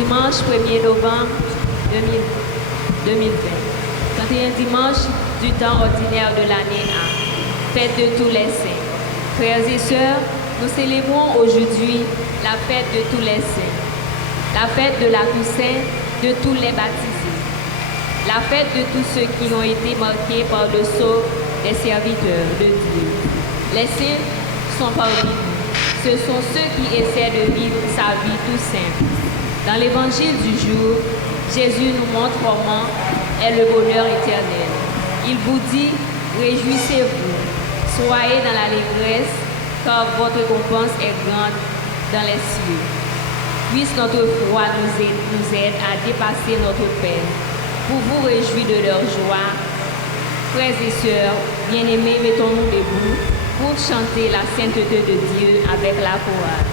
dimanche 1er novembre 2020. 31 dimanche du temps ordinaire de l'année A, fête de tous les saints. Frères et sœurs, nous célébrons aujourd'hui la fête de tous les saints, la fête de la Toussaint de tous les baptisés, la fête de tous ceux qui ont été marqués par le sceau des serviteurs de Dieu. Les saints sont parmi nous. Ce sont ceux qui essaient de vivre sa vie tout simple. Dans l'évangile du jour, Jésus nous montre comment est le bonheur éternel. Il vous dit, réjouissez-vous, soyez dans l'allégresse, car votre récompense est grande dans les cieux. Puisse notre foi nous aide à dépasser notre peine, pour vous réjouir de leur joie. Frères et sœurs, bien-aimés, mettons-nous debout pour chanter la sainteté de Dieu avec la chorale.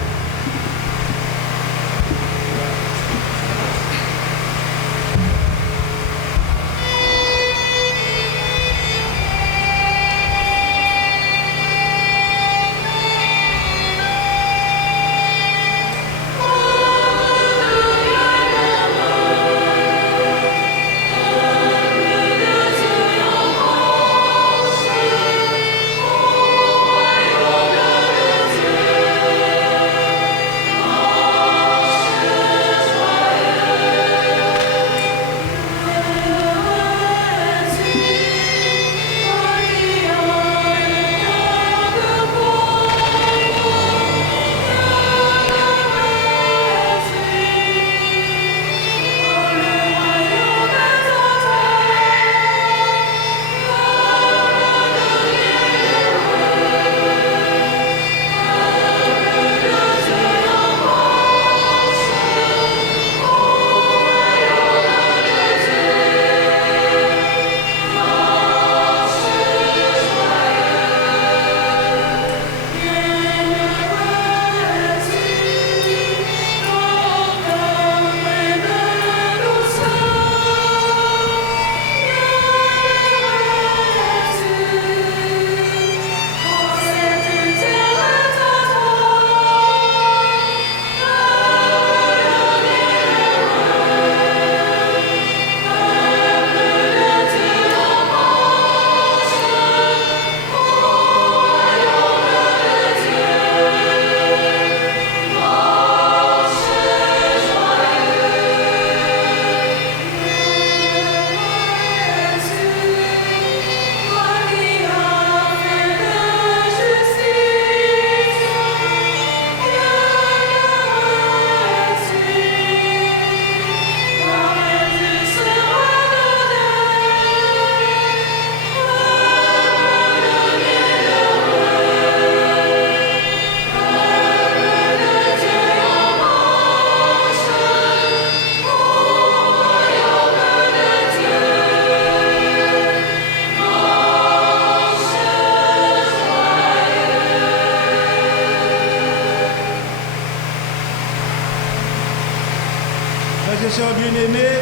Frères bien-aimés,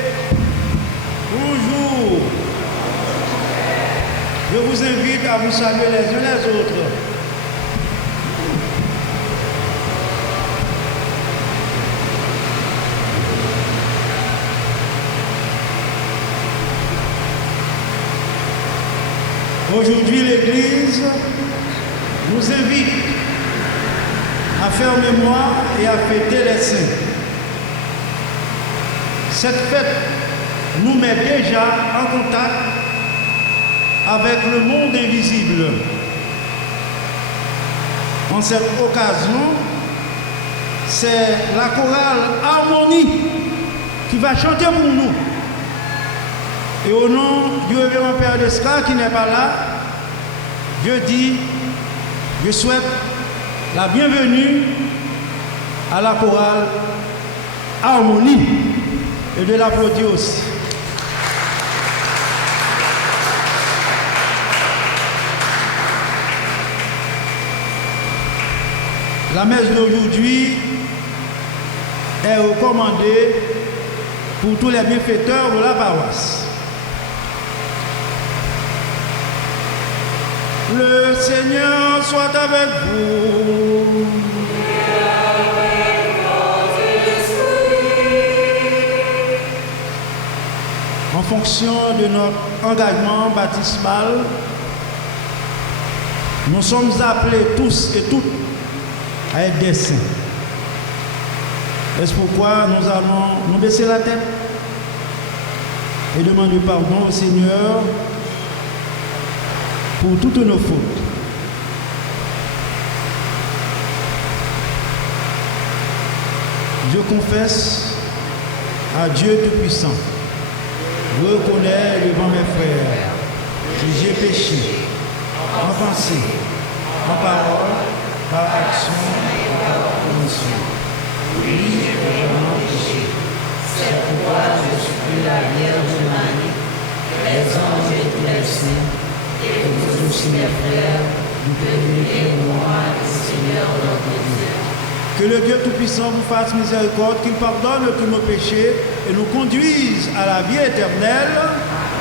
bonjour. Je vous invite à vous saluer les uns les autres. Aujourd'hui, l'Église nous invite à faire mémoire et à fêter les saints. Cette fête nous met déjà en contact avec le monde invisible. En cette occasion, c'est la chorale Harmonie qui va chanter pour nous. Et au nom du révérend Père Descartes qui n'est pas là, je souhaite la bienvenue à la chorale Harmonie et de l'applaudir aussi. La messe d'aujourd'hui est recommandée pour tous les bienfaiteurs de la paroisse. Le Seigneur soit avec vous. Et avec votre esprit. fonction de notre engagement baptismal, nous sommes appelés tous et toutes à être des saints. C'est pourquoi nous allons nous baisser la tête et demander pardon au Seigneur pour toutes nos fautes. Je confesse à Dieu Tout-Puissant, je reconnais devant mes frères que j'ai péché en pensée, en parole, par action et par commission. Oui, j'ai vraiment péché. C'est pourquoi je supplie la Vierge Marie, les anges et tous les saints, et vous aussi mes frères, de prier pour moi, le Seigneur notre Dieu. Que le Dieu Tout-Puissant vous fasse miséricorde, qu'il pardonne tous nos péchés et nous conduise à la vie éternelle. Amen.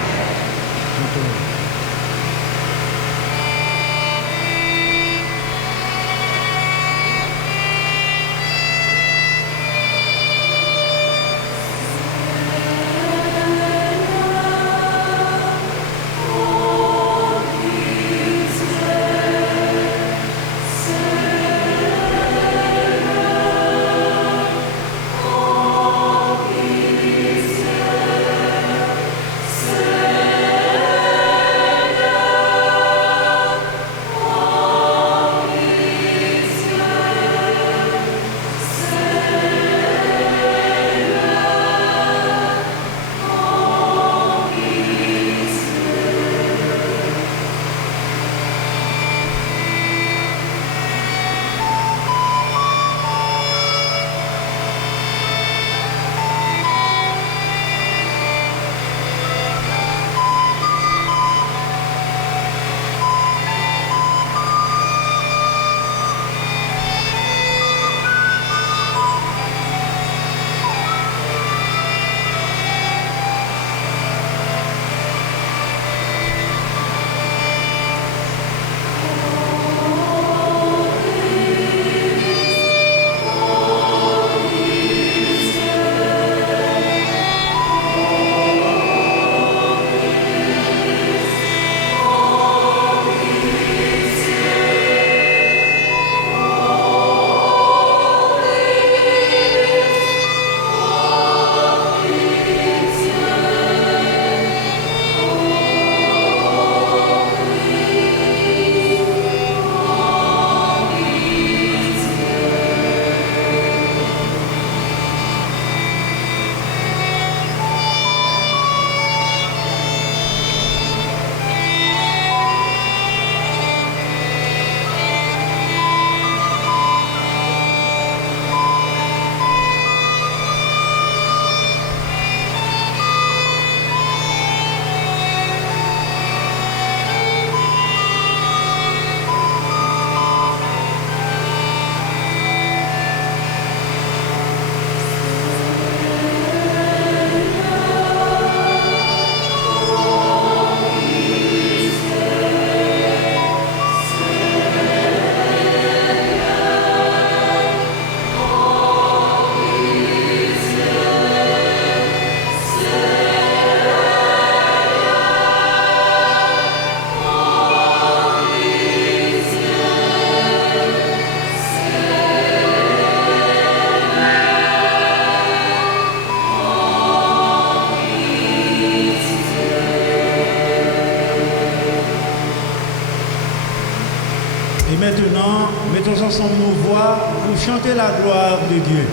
Et maintenant, mettons ensemble nos voix pour chanter la gloire de Dieu.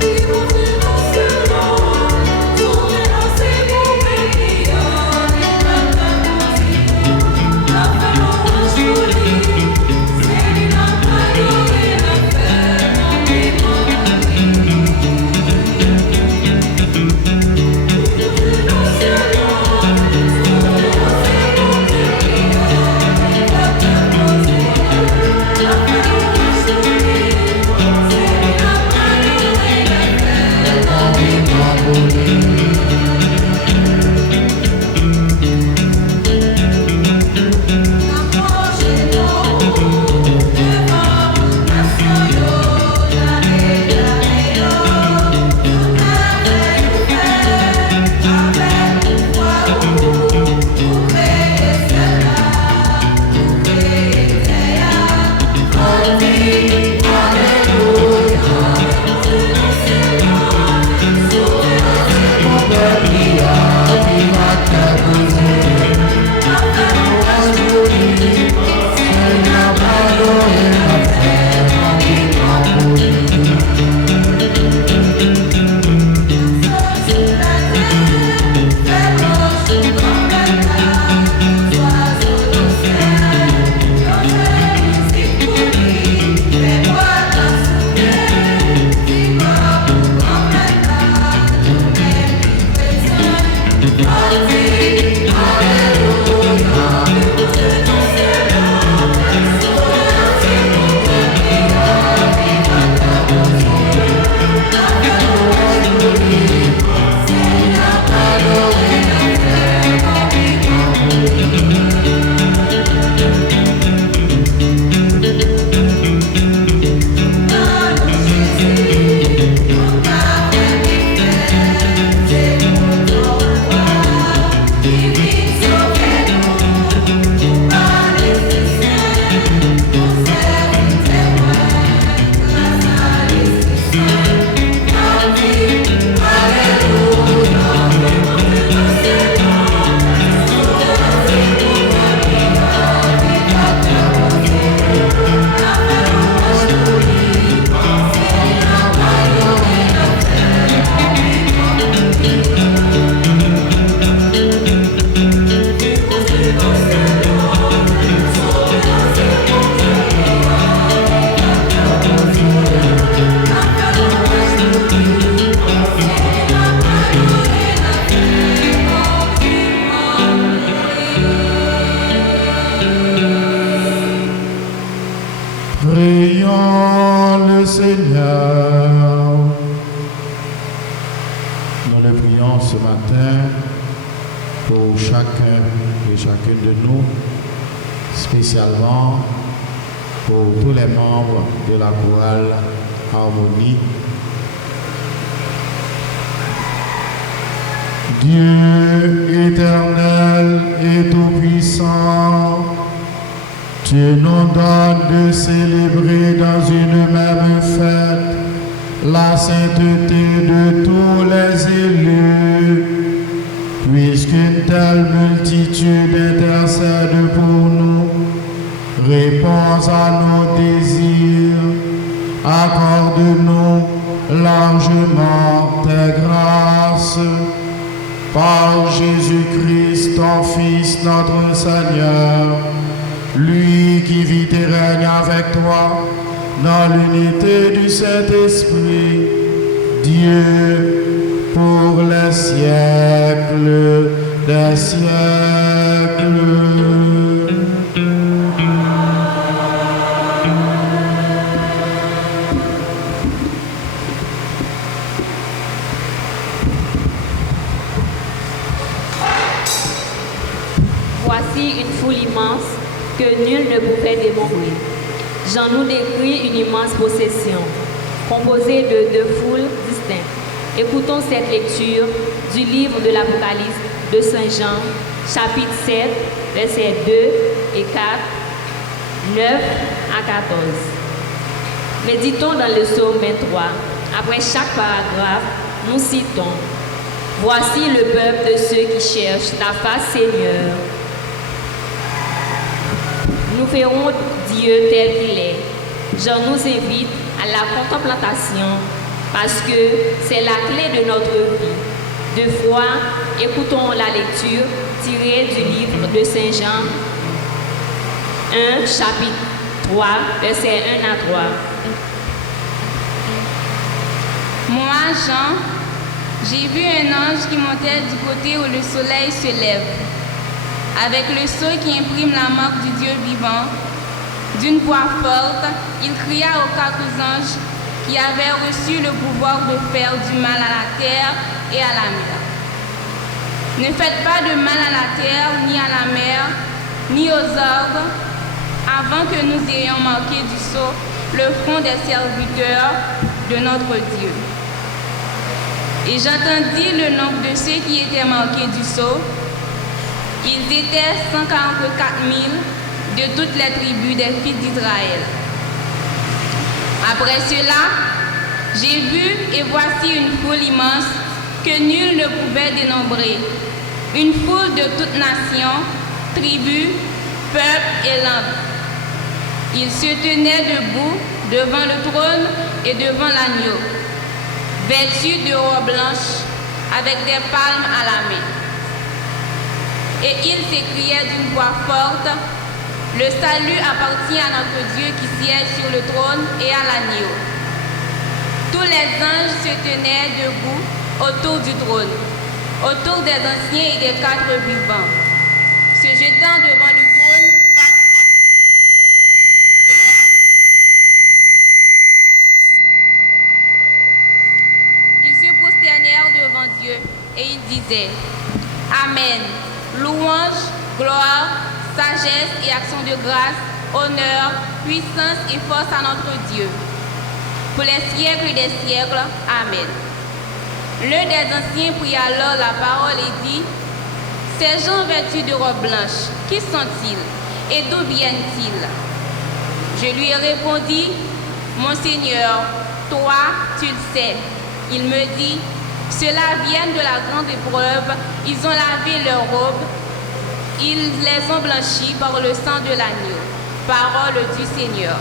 Vivo de los cielos, donde nace tu Prions le Seigneur. Nous le prions ce matin pour chacun et chacune de nous, spécialement pour tous les membres de la chorale Harmonie. Dieu éternel et tout-puissant, tu nous donnes de célébrer dans une même fête la sainteté de tous les élus, puisqu'une telle multitude intercède pour nous. Réponds à nos désirs, accorde-nous largement tes grâces. Par Jésus-Christ, ton Fils, notre Seigneur, lui qui vit et règne avec toi dans l'unité du Saint-Esprit, Dieu pour les siècles des siècles. Voici une foule immense que nul ne pouvait démontrer. Jean nous décrit une immense possession, composée de deux foules distinctes. Écoutons cette lecture du livre de l'Apocalypse de Saint Jean, chapitre 7, versets 2 et 4, 9 à 14. Méditons dans le psaume 23. Après chaque paragraphe, nous citons: Voici le peuple de ceux qui cherchent ta face, Seigneur. Nous ferons Dieu tel qu'il est. Je nous invite à la contemplation parce que c'est la clé de notre vie. De foi, écoutons la lecture tirée du livre de Saint Jean 1, chapitre 3, versets 1 à 3. Moi, Jean, j'ai vu un ange qui montait du côté où le soleil se lève, avec le sceau qui imprime la marque du Dieu vivant. D'une voix forte, il cria aux 4 anges qui avaient reçu le pouvoir de faire du mal à la terre et à la mer. Ne faites pas de mal à la terre, ni à la mer, ni aux arbres, avant que nous ayons marqué du sceau le front des serviteurs de notre Dieu. Et j'entendis le nombre de ceux qui étaient marqués du sceau. Ils étaient 144 000 de toutes les tribus des fils d'Israël. Après cela, j'ai vu et voici une foule immense que nul ne pouvait dénombrer. Une foule de toutes nations, tribus, peuples et langues. Ils se tenaient debout devant le trône et devant l'agneau, vêtus de robes blanches avec des palmes à la main. Et ils s'écriaient d'une voix forte: le salut appartient à notre Dieu qui siège sur le trône et à l'agneau. Tous les anges se tenaient debout autour du trône. autour des anciens et des 4 vivants, se jetant devant le trône. Ils se prosternèrent devant Dieu et ils disaient: Amen. Louange, gloire, sagesse et action de grâce, honneur, puissance et force à notre Dieu. Pour les siècles des siècles. Amen. L'un des anciens prit alors la parole et dit: Ces gens vêtus de robes blanches, qui sont-ils et d'où viennent-ils? Je lui ai répondu: Mon Seigneur, toi, tu le sais. Il me dit: Ceux-là viennent de la grande épreuve, ils ont lavé leurs robes, ils les ont blanchis par le sang de l'agneau. Parole du Seigneur.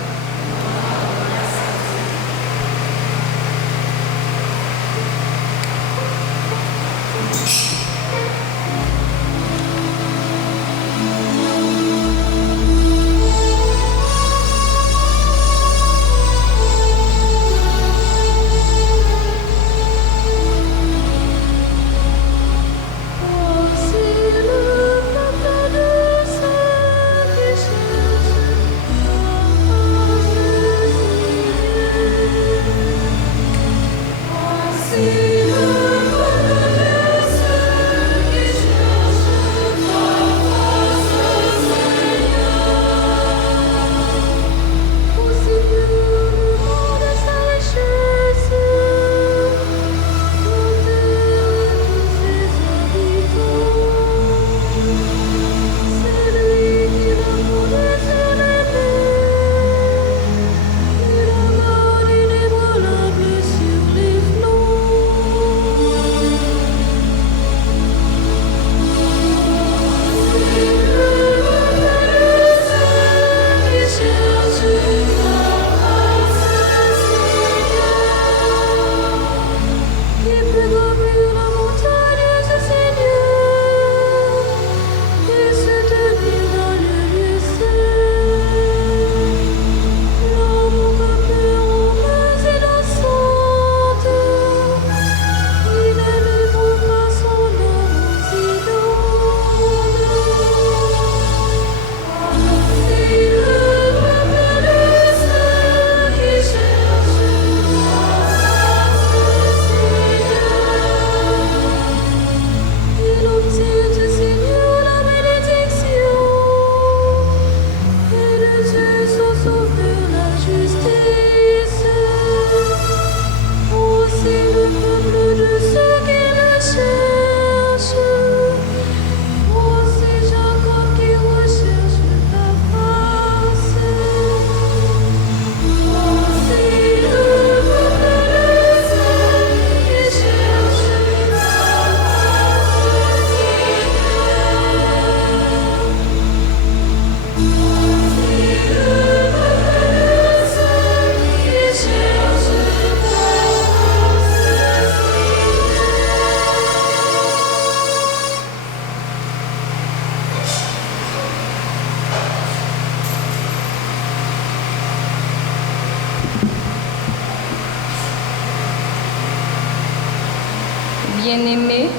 Bien-aimés,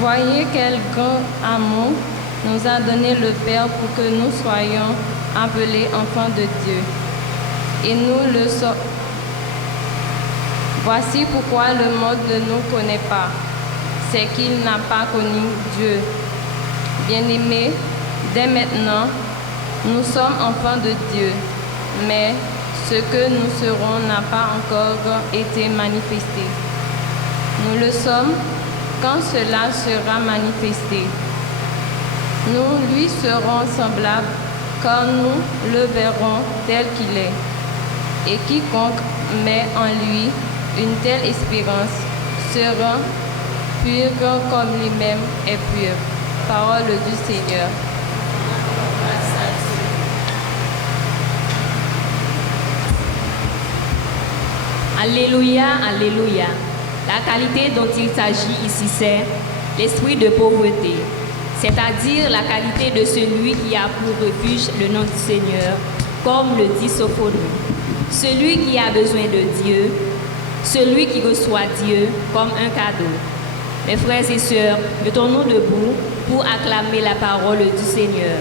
voyez quel grand amour nous a donné le Père pour que nous soyons appelés enfants de Dieu. Et nous le sommes. Voici pourquoi le monde ne nous connaît pas. C'est qu'il n'a pas connu Dieu. Bien-aimés, dès maintenant, nous sommes enfants de Dieu, mais ce que nous serons n'a pas encore été manifesté. Nous le sommes quand cela sera manifesté. Nous lui serons semblables quand nous le verrons tel qu'il est. Et quiconque met en lui une telle espérance sera pur comme lui-même est pur. Parole du Seigneur. Alléluia, alléluia. La qualité dont il s'agit ici, c'est l'esprit de pauvreté, c'est-à-dire la qualité de celui qui a pour refuge le nom du Seigneur, comme le dit Sophonie. Celui qui a besoin de Dieu, celui qui reçoit Dieu comme un cadeau. Mes frères et sœurs, mettons-nous debout pour acclamer la parole du Seigneur.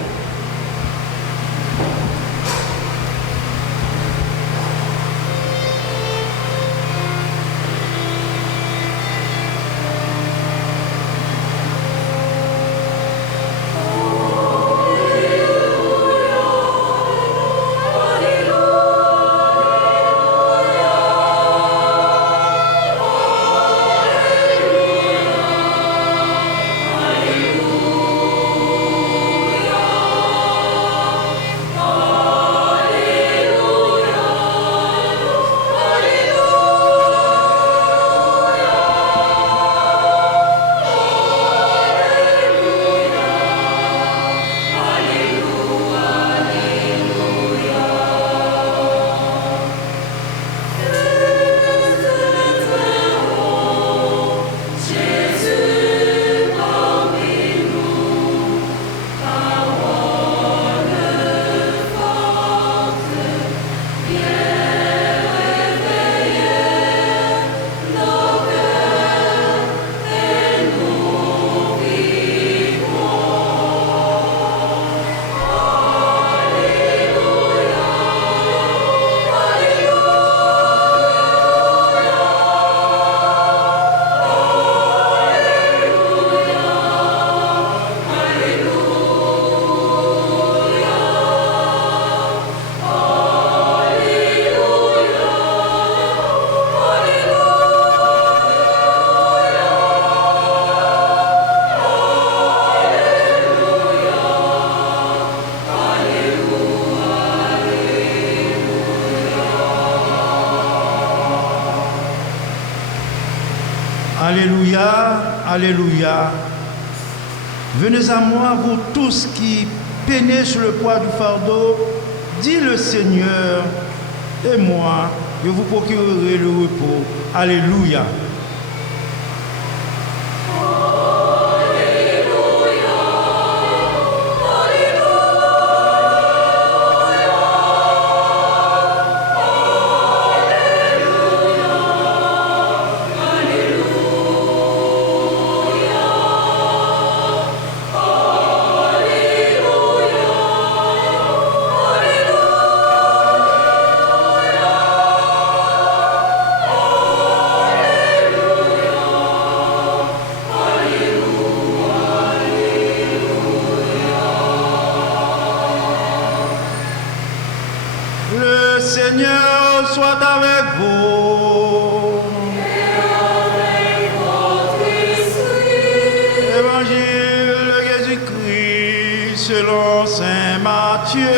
Alléluia, alléluia. Venez à moi, vous tous qui peinez sur le poids du fardeau, dit le Seigneur, et moi, je vous procurerai le repos. Alléluia. Le Seigneur soit avec vous. Évangile de Jésus-Christ selon saint Matthieu.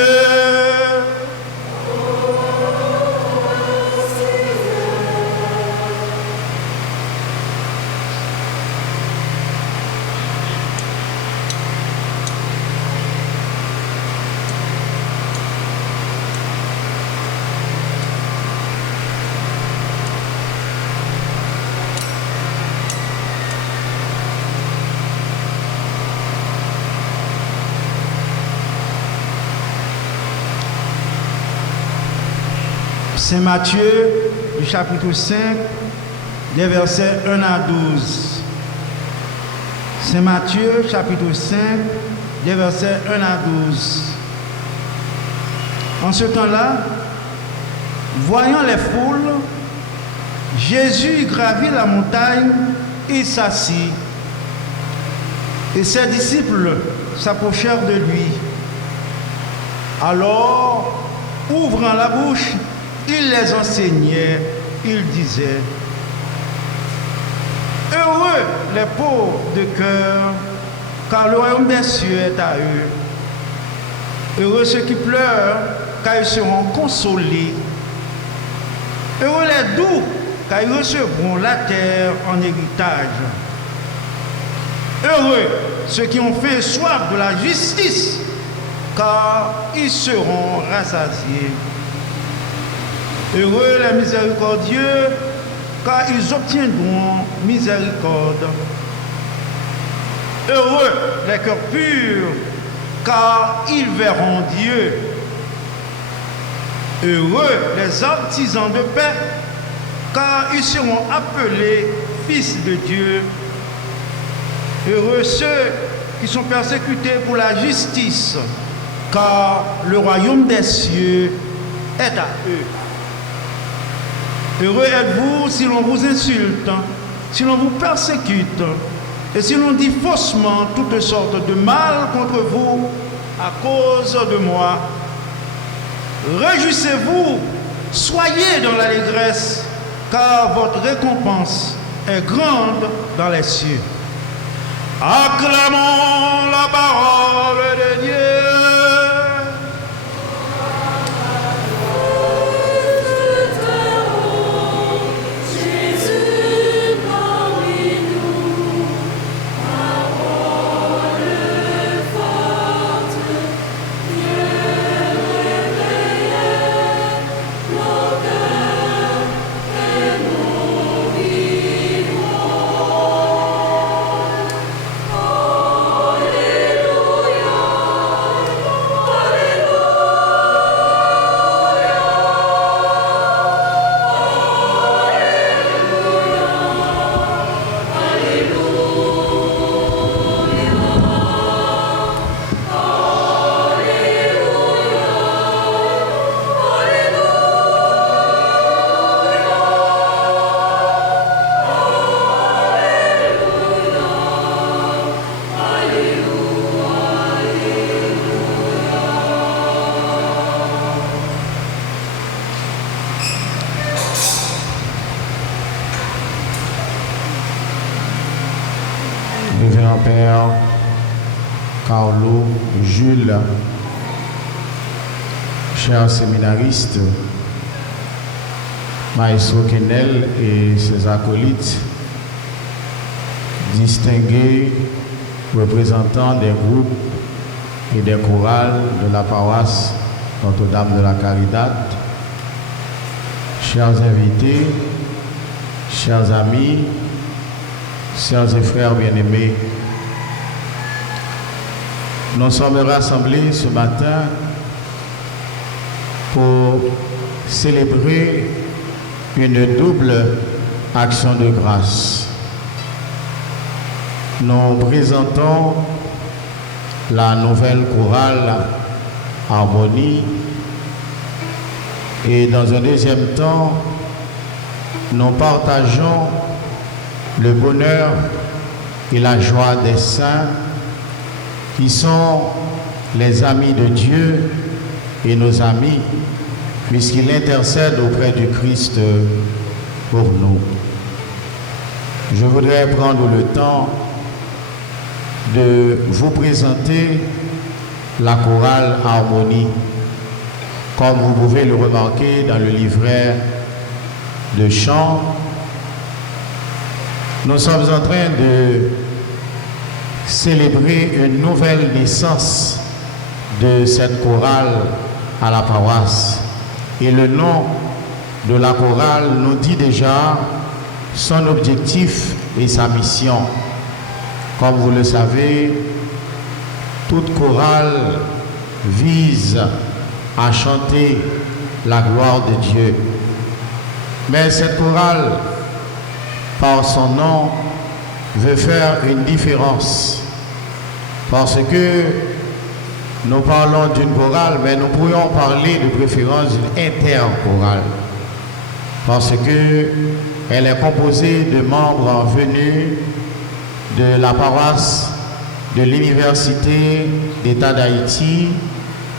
Saint Matthieu, du chapitre 5, des versets 1 à 12. Saint Matthieu, chapitre 5, des versets 1 à 12. En ce temps-là, voyant les foules, Jésus gravit la montagne et s'assit. Et ses disciples s'approchèrent de lui. Alors, ouvrant la bouche, il les enseignait, il disait: heureux les pauvres de cœur, car le royaume des cieux est à eux. Heureux ceux qui pleurent, car ils seront consolés. Heureux les doux, car ils recevront la terre en héritage. Heureux ceux qui ont fait soif de la justice, car ils seront rassasiés. Heureux les miséricordieux, car ils obtiendront miséricorde. Heureux les cœurs purs, car ils verront Dieu. Heureux les artisans de paix, car ils seront appelés fils de Dieu. Heureux ceux qui sont persécutés pour la justice, car le royaume des cieux est à eux. Heureux êtes-vous si l'on vous insulte, si l'on vous persécute, et si l'on dit faussement toutes sortes de mal contre vous à cause de moi. Réjouissez-vous, soyez dans l'allégresse, car votre récompense est grande dans les cieux. Acclamons la parole de Dieu. Révérend Père Carlo Jules, chers séminaristes, Maestro Kenel et ses acolytes, distingués représentants des groupes et des chorales de la paroisse Notre-Dame de la Caridad, chers invités, chers amis, sœurs et frères bien-aimés, nous sommes rassemblés ce matin pour célébrer une double action de grâce. Nous présentons la nouvelle chorale Harmonie et dans un deuxième temps, nous partageons le bonheur et la joie des saints qui sont les amis de Dieu et nos amis puisqu'ils intercèdent auprès du Christ pour nous. Je voudrais prendre le temps de vous présenter la chorale Harmonie, comme vous pouvez le remarquer dans le livret de chant. Nous sommes en train de célébrer une nouvelle naissance de cette chorale à la paroisse. Et le nom de la chorale nous dit déjà son objectif et sa mission. Comme vous le savez, toute chorale vise à chanter la gloire de Dieu. Mais cette chorale, par son nom, veut faire une différence. Parce que nous parlons d'une chorale, mais nous pourrions parler de préférence d'une interchorale. Parce qu'elle est composée de membres venus de la paroisse de l'Université d'État d'Haïti,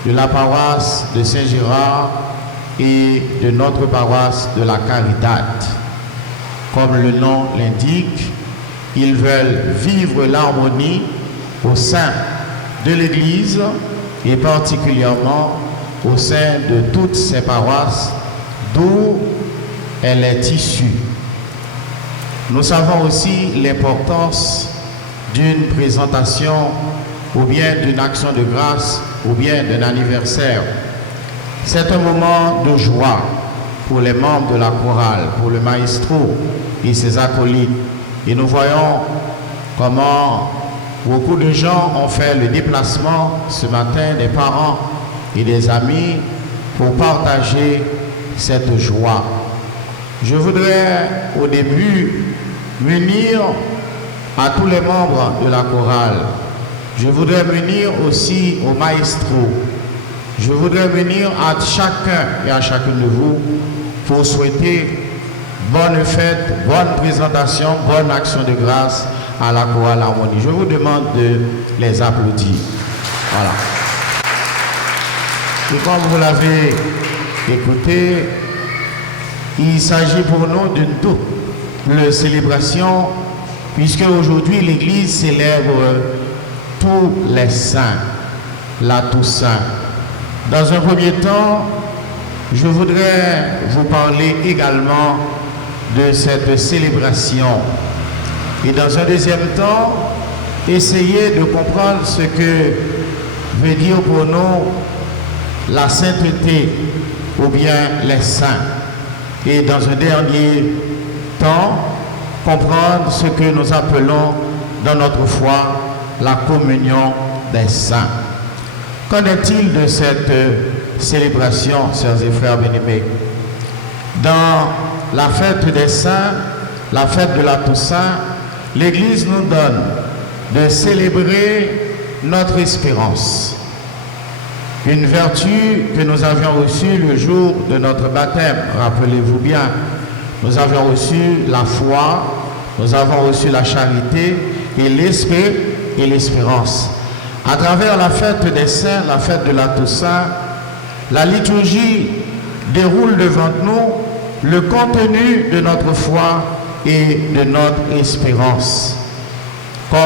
de la paroisse de Saint-Gérard et de notre paroisse de la Caridad. Comme le nom l'indique, ils veulent vivre l'harmonie au sein de l'Église et particulièrement au sein de toutes ces paroisses d'où elle est issue. Nous savons aussi l'importance d'une présentation ou bien d'une action de grâce ou bien d'un anniversaire. C'est un moment de joie pour les membres de la chorale, pour le maestro et ses acolytes. Et nous voyons comment beaucoup de gens ont fait le déplacement ce matin, des parents et des amis, pour partager cette joie. Je voudrais au début venir à tous les membres de la chorale. Je voudrais m'unir aussi au maestro. Je voudrais m'unir à chacun et à chacune de vous pour souhaiter bonne fête, bonne présentation, bonne action de grâce à la chorale Harmonie. Je vous demande de les applaudir. Voilà. Et comme vous l'avez écouté, il s'agit pour nous d'une double célébration, puisque aujourd'hui l'Église célèbre tous les saints, la Toussaint. Dans un premier temps, je voudrais vous parler également de cette célébration. Et dans un deuxième temps, essayer de comprendre ce que veut dire pour nous la sainteté ou bien les saints. Et dans un dernier temps, comprendre ce que nous appelons dans notre foi la communion des saints. Qu'en est-il de cette célébration, sœurs et frères bien-aimés? Dans la fête des saints, la fête de la Toussaint, l'Église nous donne de célébrer notre espérance. Une vertu que nous avions reçue le jour de notre baptême. Rappelez-vous bien, nous avions reçu la foi, nous avons reçu la charité et l'espérance. À travers la fête des saints, la fête de la Toussaint, la liturgie déroule devant nous le contenu de notre foi et de notre espérance. Comme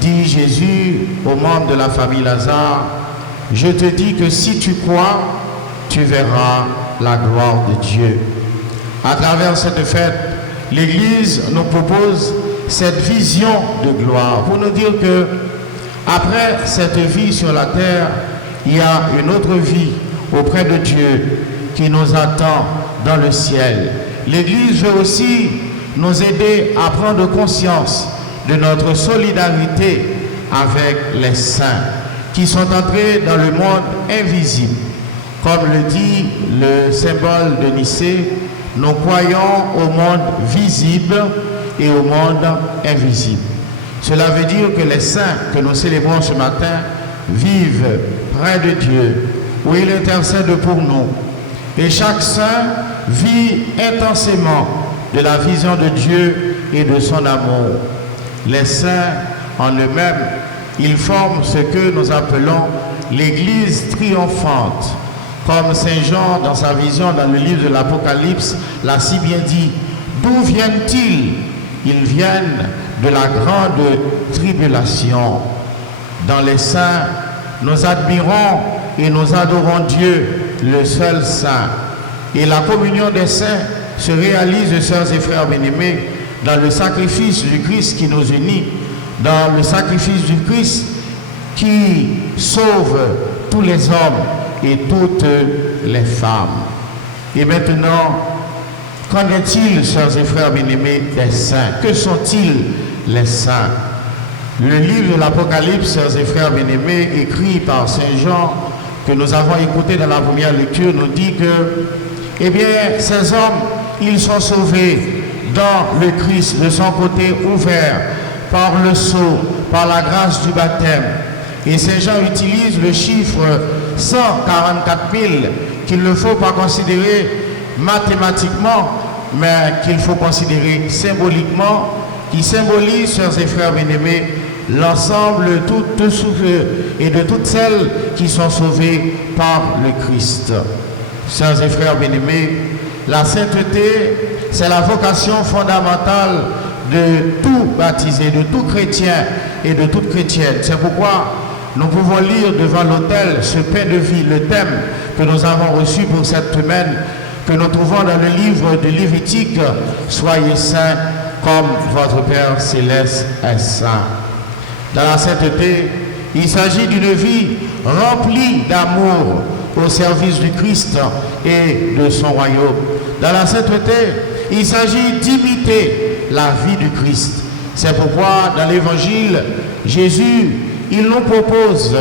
dit Jésus aux membres de la famille Lazare, je te dis que si tu crois, tu verras la gloire de Dieu. À travers cette fête, l'Église nous propose cette vision de gloire pour nous dire que après cette vie sur la terre, il y a une autre vie auprès de Dieu qui nous attend dans le ciel. L'Église veut aussi nous aider à prendre conscience de notre solidarité avec les saints qui sont entrés dans le monde invisible. Comme le dit le symbole de Nicée, nous croyons au monde visible et au monde invisible. Cela veut dire que les saints que nous célébrons ce matin vivent près de Dieu, où il intercède pour nous. Et chaque saint vit intensément de la vision de Dieu et de son amour. Les saints en eux-mêmes, ils forment ce que nous appelons l'Église triomphante. Comme Saint Jean, dans sa vision dans le livre de l'Apocalypse, l'a si bien dit, d'où viennent-ils? Ils viennent de la grande tribulation. Dans les saints, nous admirons et nous adorons Dieu, le seul saint. Et la communion des saints se réalise, sœurs et frères bien-aimés, dans le sacrifice du Christ qui nous unit, dans le sacrifice du Christ qui sauve tous les hommes et toutes les femmes. Et maintenant, qu'en est-il, sœurs et frères bien-aimés, des saints? Que sont-ils, les saints? Le livre de l'Apocalypse, sœurs et frères bien-aimés, écrit par Saint Jean, que nous avons écouté dans la première lecture, nous dit que, eh bien, ces hommes, ils sont sauvés dans le Christ, de son côté ouvert, par le sceau, par la grâce du baptême. Et Saint Jean utilise le chiffre 144 000, qu'il ne faut pas considérer mathématiquement, mais qu'il faut considérer symboliquement, qui symbolise, sœurs et frères bien-aimés, l'ensemble de tous ceux et de toutes celles qui sont sauvées par le Christ. Sœurs et frères bien-aimés, la sainteté, c'est la vocation fondamentale de tout baptisé, de tout chrétien et de toute chrétienne. C'est pourquoi nous pouvons lire devant l'autel ce pain de vie, le thème que nous avons reçu pour cette semaine, que nous trouvons dans le livre de Lévitique, « Soyez saints comme votre Père céleste est saint ». Dans la sainteté, il s'agit d'une vie remplie d'amour au service du Christ et de son royaume. Dans la sainteté, il s'agit d'imiter la vie du Christ. C'est pourquoi dans l'Évangile, Jésus, il nous propose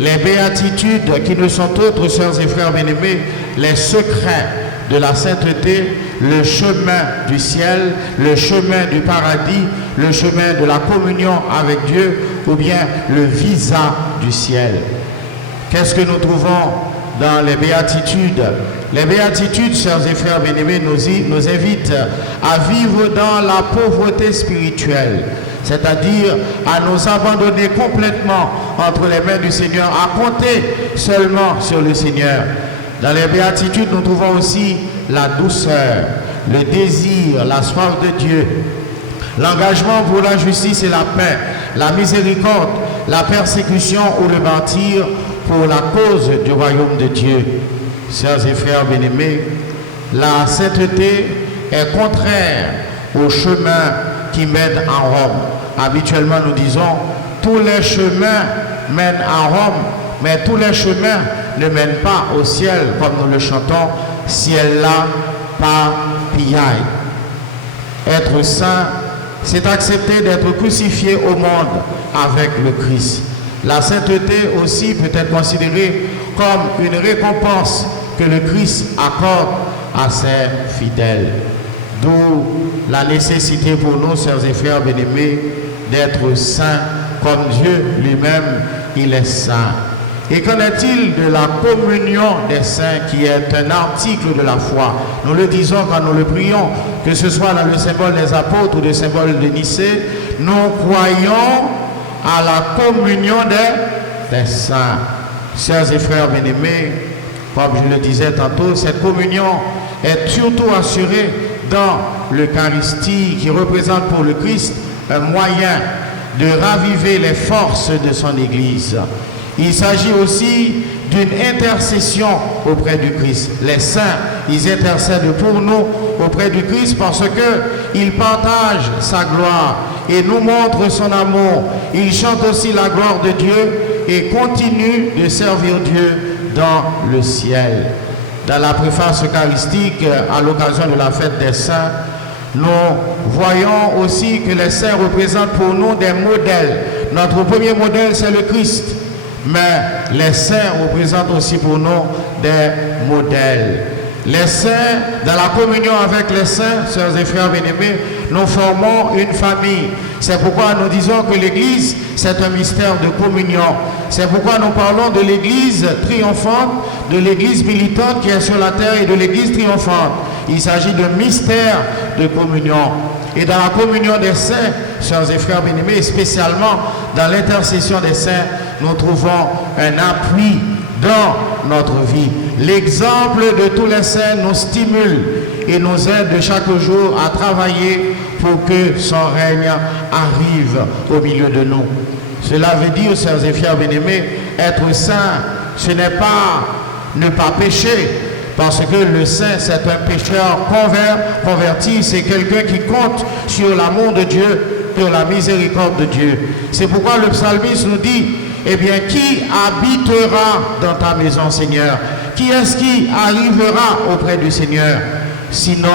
les béatitudes qui ne sont autres, sœurs et frères bien-aimés, les secrets de la sainteté le chemin du ciel, le chemin du paradis, le chemin de la communion avec Dieu, ou bien le visa du ciel. Qu'est-ce que nous trouvons dans les béatitudes? Les béatitudes, chers et frères bien-aimés, nous invitent à vivre dans la pauvreté spirituelle, c'est-à-dire à nous abandonner complètement entre les mains du Seigneur, à compter seulement sur le Seigneur. Dans les béatitudes, nous trouvons aussi la douceur, le désir, la soif de Dieu, l'engagement pour la justice et la paix, la miséricorde, la persécution ou le martyre pour la cause du royaume de Dieu. Chers et frères bien-aimés, la sainteté est contraire au chemin qui mène à Rome. Habituellement, nous disons, tous les chemins mènent à Rome, mais tous les chemins ne mènent pas au ciel, comme nous le chantons, ciel là, pas pillaille. Être saint, c'est accepter d'être crucifié au monde avec le Christ. La sainteté aussi peut être considérée comme une récompense que le Christ accorde à ses fidèles. D'où la nécessité pour nous, sœurs et frères bien-aimés, d'être saints comme Dieu lui-même, il est saint. Et qu'en est-il de la communion des saints qui est un article de la foi? Nous le disons quand nous le prions, que ce soit dans le symbole des apôtres ou le symbole de Nicée, nous croyons à la communion des saints. Chers et frères bien-aimés, comme je le disais tantôt, cette communion est surtout assurée dans l'Eucharistie qui représente pour le Christ un moyen de raviver les forces de son Église. Il s'agit aussi d'une intercession auprès du Christ. Les saints, ils intercèdent pour nous auprès du Christ parce qu'ils partagent sa gloire et nous montrent son amour. Ils chantent aussi la gloire de Dieu et continuent de servir Dieu dans le ciel. Dans la préface eucharistique, à l'occasion de la fête des saints, nous voyons aussi que les saints représentent pour nous des modèles. Notre premier modèle, c'est le Christ. Mais les saints représentent aussi pour nous des modèles. Les saints, dans la communion avec les saints, sœurs et frères bien-aimés, nous formons une famille. C'est pourquoi nous disons que l'Église, c'est un mystère de communion. C'est pourquoi nous parlons de l'Église triomphante, de l'Église militante qui est sur la terre et de l'Église triomphante. Il s'agit de mystère de communion. Et dans la communion des saints, chers et frères bien-aimés, et spécialement dans l'intercession des saints, nous trouvons un appui dans notre vie. L'exemple de tous les saints nous stimule et nous aide chaque jour à travailler pour que son règne arrive au milieu de nous. Cela veut dire, chers et frères bien-aimés, être saint, ce n'est pas ne pas pécher, parce que le saint, c'est un pécheur converti, c'est quelqu'un qui compte sur l'amour de Dieu, sur la miséricorde de Dieu. C'est pourquoi le psalmiste nous dit, eh bien, qui habitera dans ta maison, Seigneur? Qui est-ce qui arrivera auprès du Seigneur? Sinon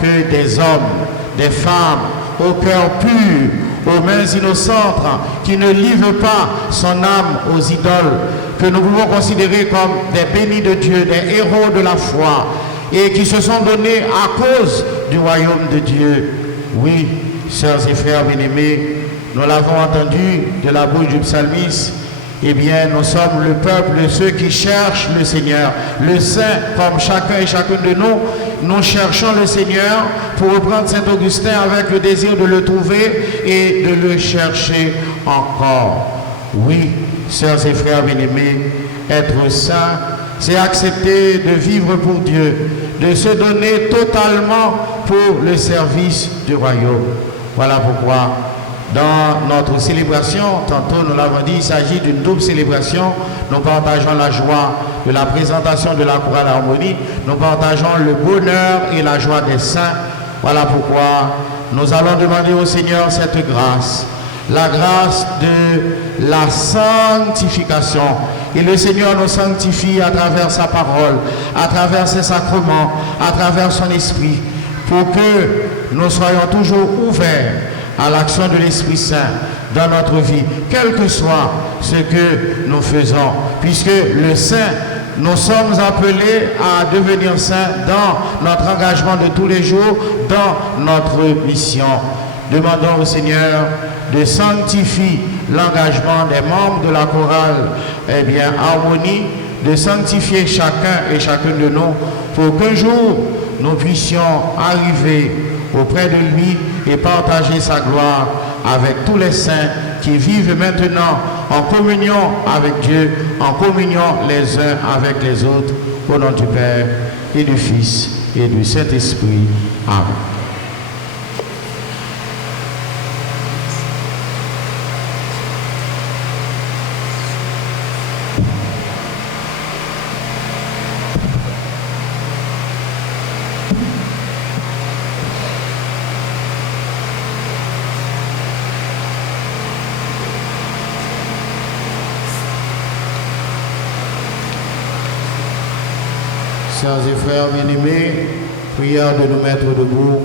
que des hommes, des femmes, au cœur pur, aux mains innocentes, qui ne livrent pas son âme aux idoles, que nous pouvons considérer comme des bénis de Dieu, des héros de la foi, et qui se sont donnés à cause du royaume de Dieu. Oui, sœurs et frères bien-aimés, nous l'avons entendu de la bouche du psalmiste, eh bien, nous sommes le peuple de ceux qui cherchent le Seigneur. Le saint, comme chacun et chacune de nous, nous cherchons le Seigneur pour reprendre Saint Augustin avec le désir de le trouver et de le chercher encore. Oui, sœurs et frères bien-aimés, être saint, c'est accepter de vivre pour Dieu, de se donner totalement pour le service du royaume. Voilà pourquoi, dans notre célébration, tantôt nous l'avons dit, il s'agit d'une double célébration. Nous partageons la joie de la présentation de la chorale Harmonie, nous partageons le bonheur et la joie des saints. Voilà pourquoi nous allons demander au Seigneur cette grâce, la grâce de la sanctification. Et le Seigneur nous sanctifie à travers sa parole, à travers ses sacrements, à travers son esprit, pour que nous soyons toujours ouverts à l'action de l'Esprit Saint dans notre vie, quel que soit ce que nous faisons, puisque le Saint nous sommes appelés à devenir saints dans notre engagement de tous les jours, dans notre mission. Demandons au Seigneur de sanctifier l'engagement des membres de la chorale, Harmonie, de sanctifier chacun et chacune de nous pour qu'un jour nous puissions arriver auprès de lui et partager sa gloire avec tous les saints qui vivent maintenant en communion avec Dieu, en communion les uns avec les autres, au nom du Père et du Fils et du Saint-Esprit. Amen. Sœurs et frères bien-aimés, prière de nous mettre debout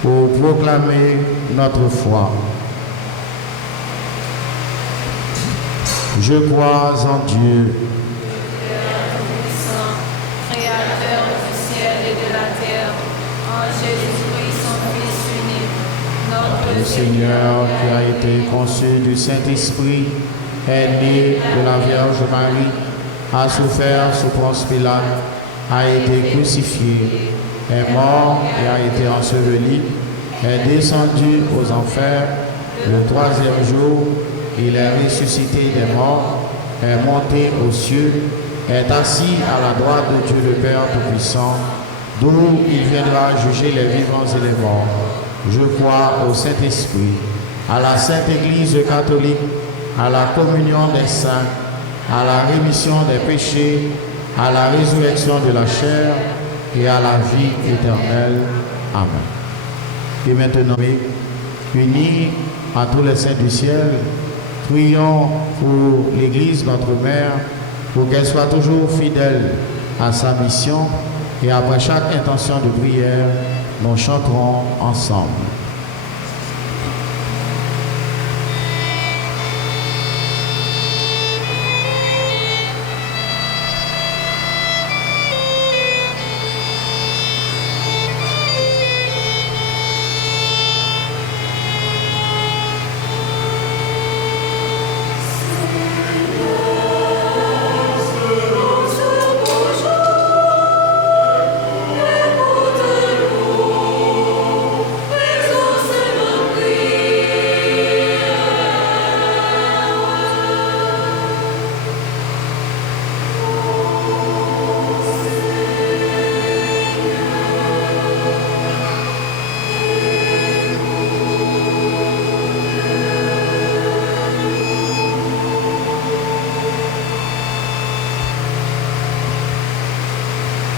pour proclamer notre foi. Je crois en Dieu, Créateur du ciel et de la terre, en Jésus-Christ, son Fils unique, notre le Seigneur qui a été conçu du Saint-Esprit, est né de la Vierge Marie, a souffert sous Ponce Pilate, a été crucifié, est mort et a été enseveli, est descendu aux enfers, le troisième jour, il est ressuscité des morts, est monté aux cieux, est assis à la droite de Dieu le Père Tout-Puissant, d'où il viendra juger les vivants et les morts. Je crois au Saint-Esprit, à la Sainte Église catholique, à la communion des saints, à la rémission des péchés, à la résurrection de la chair et à la vie éternelle. Amen. Et maintenant, unis à tous les saints du ciel, prions pour l'Église, notre Mère, pour qu'elle soit toujours fidèle à sa mission. Et après chaque intention de prière, nous chanterons ensemble.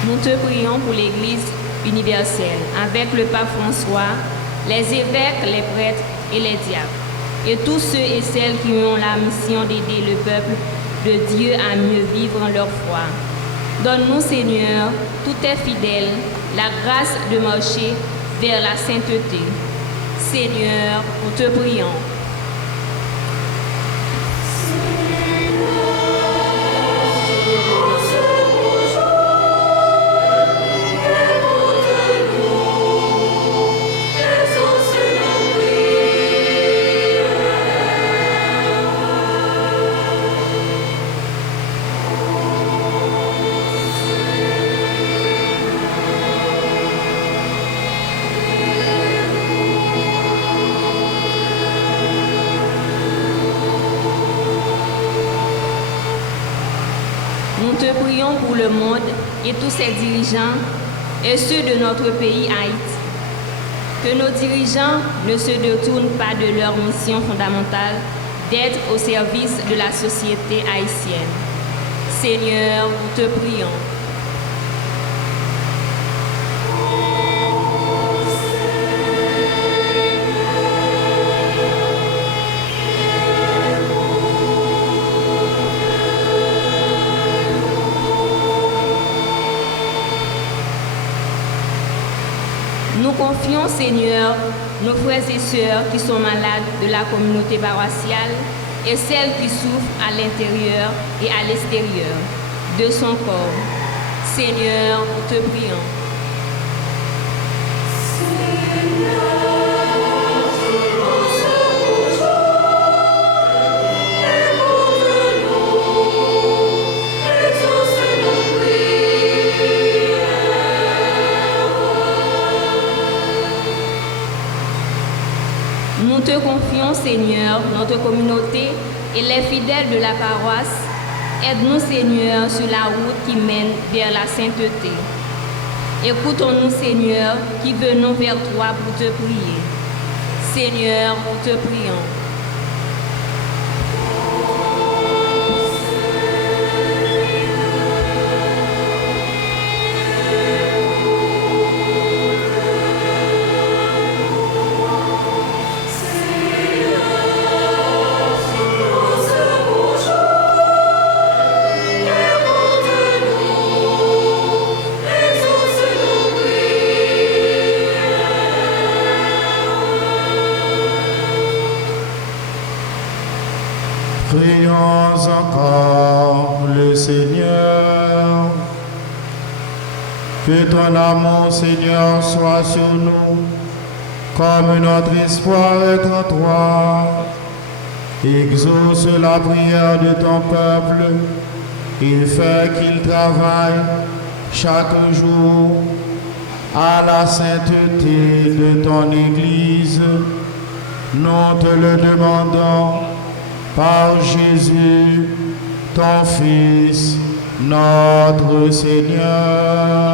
Nous te prions pour l'Église universelle, avec le pape François, les évêques, les prêtres et les diacres, et tous ceux et celles qui ont la mission d'aider le peuple de Dieu à mieux vivre leur foi. Donne-nous, Seigneur, tous tes fidèles, la grâce de marcher vers la sainteté. Seigneur, nous te prions. Nous te prions pour le monde et tous ses dirigeants et ceux de notre pays Haïti. Que nos dirigeants ne se détournent pas de leur mission fondamentale d'être au service de la société haïtienne. Seigneur, nous te prions. Nous confions, Seigneur, nos frères et sœurs qui sont malades de la communauté paroissiale et celles qui souffrent à l'intérieur et à l'extérieur. de son corps. Seigneur, nous te prions. Nous te confions, Seigneur, notre communauté et les fidèles de la paroisse. Aide-nous, Seigneur, sur la route qui mène vers la sainteté. Écoutons-nous, Seigneur, qui venons vers toi pour te prier. Seigneur, nous te prions. Prions encore le Seigneur. Que ton amour, Seigneur, soit sur nous, comme notre espoir est en toi. Exauce la prière de ton peuple et fais qu'il travaille chaque jour à la sainteté de ton Église. Nous te le demandons par Jésus, ton Fils, notre Seigneur.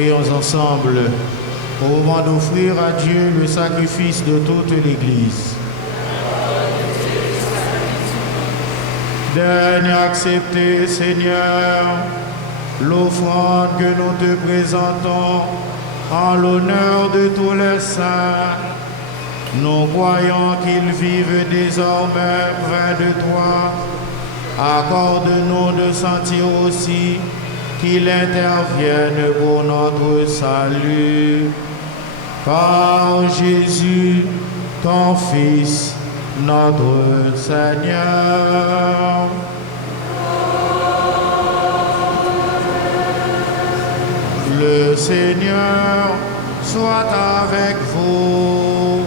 Prions ensemble au moment d'offrir à Dieu le sacrifice de toute l'Église. Daigne accepter, Seigneur, l'offrande que nous te présentons en l'honneur de tous les saints. Nous croyons qu'ils vivent désormais près de toi. Accorde-nous de sentir aussi qu'il intervienne pour notre salut. Par Jésus, ton Fils, notre Seigneur. Le Seigneur soit avec vous.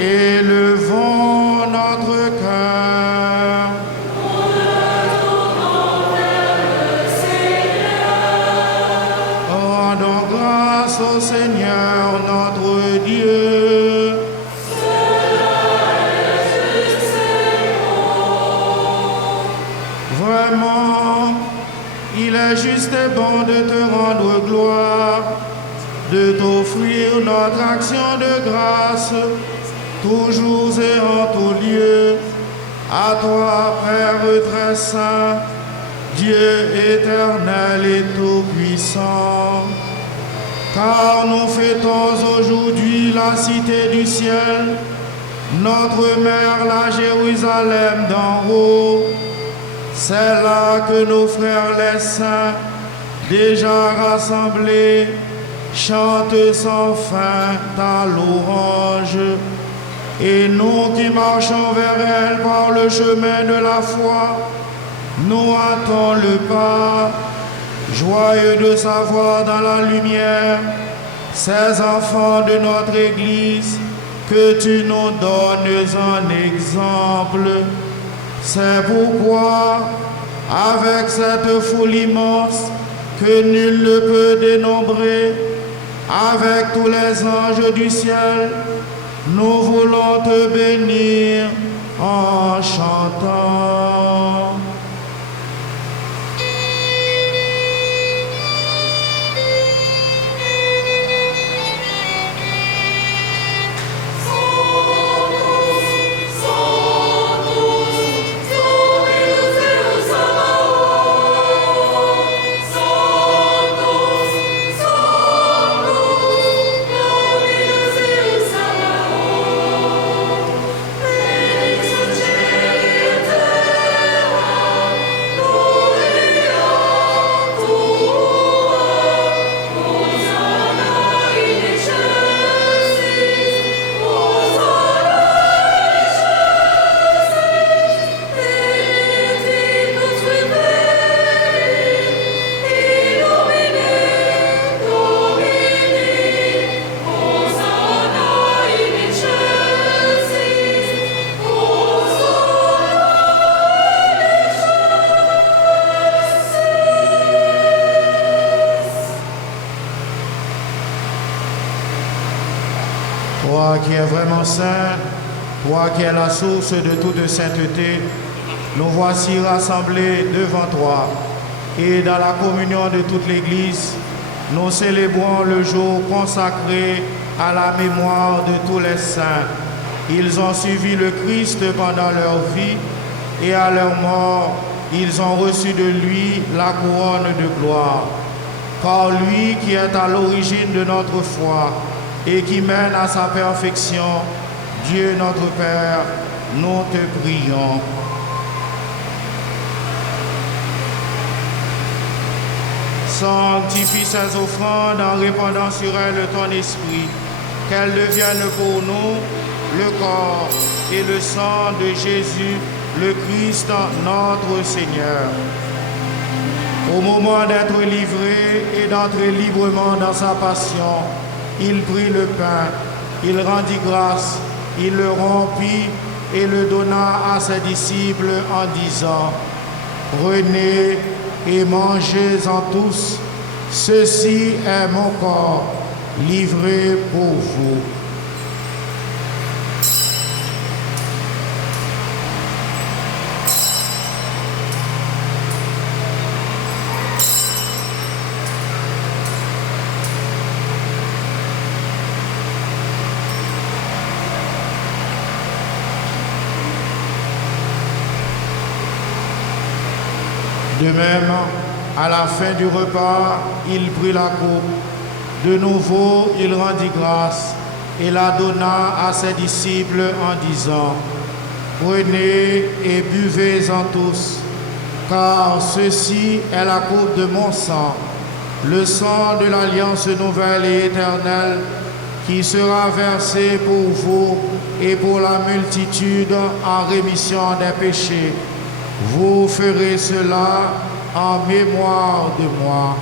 Élevons notre cœur. Rendons grâce au Seigneur notre Dieu. Vraiment, il est juste et bon de te rendre gloire, de t'offrir notre action de grâce, toujours et en tout lieu, à toi, Père très saint, Dieu éternel et tout-puissant. Car nous fêtons aujourd'hui la cité du ciel, notre mère, la Jérusalem d'en haut. C'est là que nos frères les saints, déjà rassemblés, chantent sans fin ta louange. Et nous qui marchons vers elle par le chemin de la foi, nous hâtons le pas, joyeux de savoir dans la lumière ces enfants de notre Église que tu nous donnes en exemple. C'est pourquoi, avec cette foule immense que nul ne peut dénombrer, avec tous les anges du ciel, nous voulons te bénir en chantant. Toi qui es vraiment saint, toi qui es la source de toute sainteté, nous voici rassemblés devant toi. Et dans la communion de toute l'Église, nous célébrons le jour consacré à la mémoire de tous les saints. Ils ont suivi le Christ pendant leur vie et à leur mort, ils ont reçu de lui la couronne de gloire. Car lui qui est à l'origine de notre foi et qui mène à sa perfection, Dieu notre Père, nous te prions. Sanctifie ces offrandes en répandant sur elles ton esprit, qu'elles deviennent pour nous le corps et le sang de Jésus, le Christ, notre Seigneur. Au moment d'être livré et d'entrer librement dans sa passion, il prit le pain, il rendit grâce, il le rompit et le donna à ses disciples en disant: Prenez et mangez-en tous, ceci est mon corps livré pour vous. De même, à la fin du repas, il prit la coupe. De nouveau, il rendit grâce et la donna à ses disciples en disant, « Prenez et buvez-en tous, car ceci est la coupe de mon sang, le sang de l'alliance nouvelle et éternelle, qui sera versé pour vous et pour la multitude en rémission des péchés. Vous ferez cela en mémoire de moi. »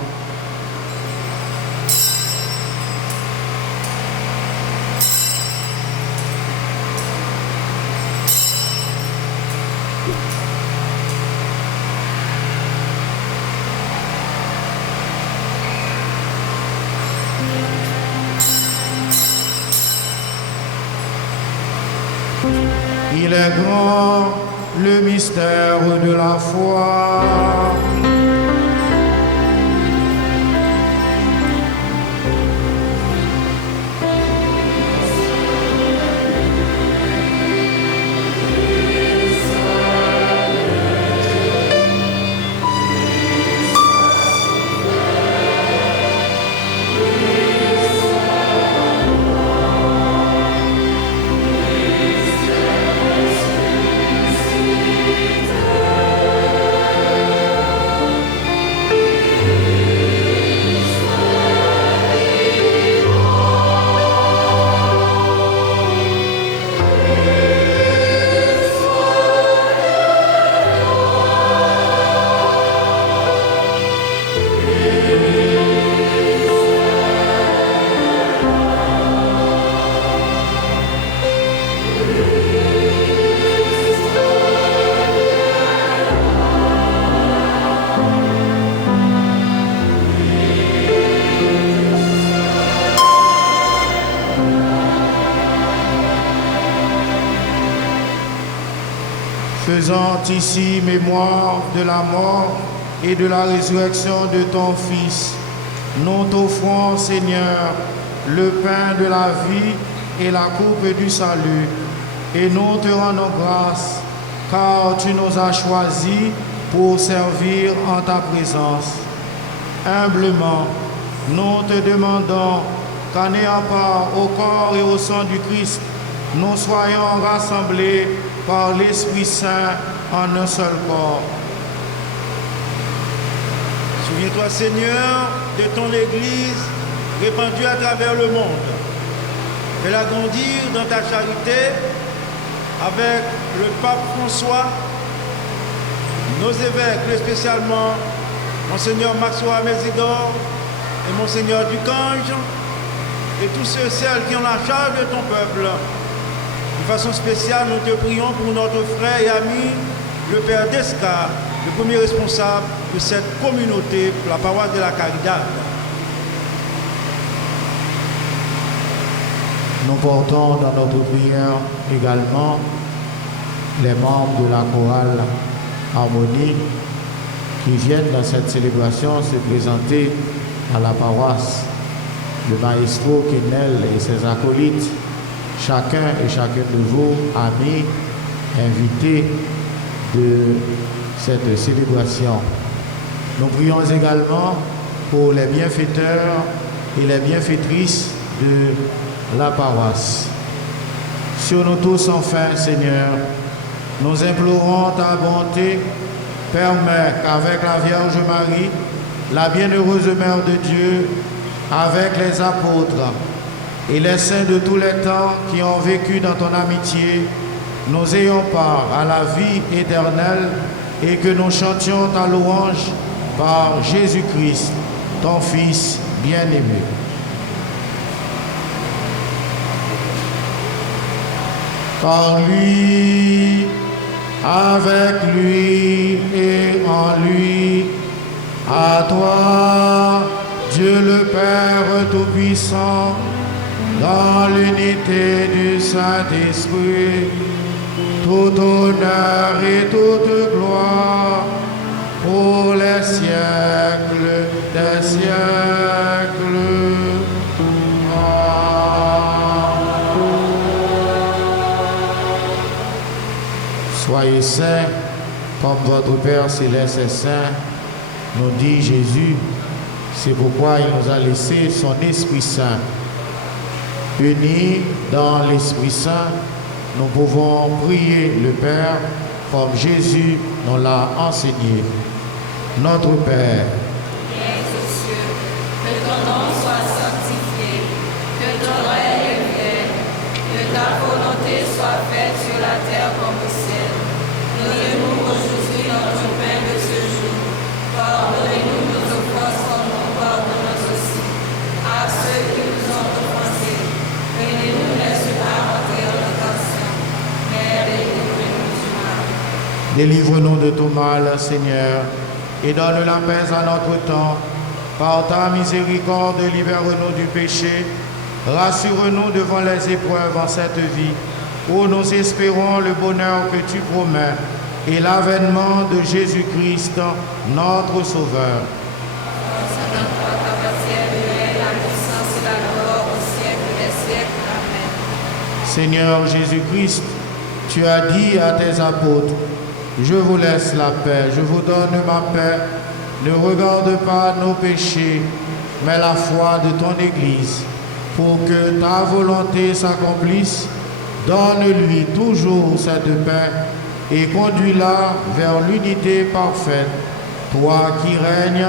Il est grand le mystère de la foi. Faisant ici mémoire de la mort et de la résurrection de ton Fils, nous t'offrons, Seigneur, le pain de la vie et la coupe du salut, et nous te rendons grâce, car tu nous as choisis pour servir en ta présence. Humblement, nous te demandons qu'en ayant part au corps et au sang du Christ, nous soyons rassemblés par l'Esprit Saint en un seul corps. Souviens-toi, Seigneur, de ton Église répandue à travers le monde. Fais-la grandir dans ta charité avec le pape François, nos évêques, plus spécialement Monseigneur Maxwell Mésidor et Monseigneur Ducange, et tous ceux et celles qui ont la charge de ton peuple. De façon spéciale, nous te prions pour notre frère et ami, le Père Descar, le premier responsable de cette communauté pour la paroisse de la Caridad. Nous portons dans notre prière également les membres de la chorale Harmonie qui viennent dans cette célébration se présenter à la paroisse. Le maestro Kenel et ses acolytes, chacun et chacune de vous, amis, invités de cette célébration. Nous prions également pour les bienfaiteurs et les bienfaitrices de la paroisse. Sur nous tous, enfin, Seigneur, nous implorons ta bonté. Permets qu'avec la Vierge Marie, la bienheureuse Mère de Dieu, avec les apôtres et les saints de tous les temps qui ont vécu dans ton amitié, nous ayons part à la vie éternelle et que nous chantions ta louange par Jésus-Christ, ton Fils bien-aimé. Par lui, avec lui et en lui, à toi, Dieu le Père Tout-Puissant, dans l'unité du Saint-Esprit, tout honneur et toute gloire pour les siècles des siècles. Soyez saints comme votre Père céleste est saint, nous dit Jésus. C'est pourquoi il nous a laissé son Esprit Saint. Unis dans l'Esprit Saint, nous pouvons prier le Père comme Jésus nous l'a enseigné. Notre Père, qui es aux cieux, que ton nom soit sanctifié, que ton règne vienne, que ta volonté soit faite sur la terre comme au ciel. Donne-nous aujourd'hui notre pain de ce jour. Pardonnez-nous nos offenses comme nous pardonnons aussi à ceux qui nous ont offensés. Et ne nous laisse pas entrer en tentation, mais délivre-nous du mal. délivre-nous de tout mal, Seigneur, et donne la paix à notre temps. Par ta miséricorde, libère-nous du péché. Rassure-nous devant les épreuves en cette vie, où nous espérons le bonheur que tu promets et l'avènement de Jésus-Christ, notre Sauveur. Seigneur Jésus-Christ, tu as dit à tes apôtres, je vous laisse la paix, je vous donne ma paix. Ne regarde pas nos péchés, mais la foi de ton Église. Pour que ta volonté s'accomplisse, donne-lui toujours cette paix et conduis-la vers l'unité parfaite, toi qui règnes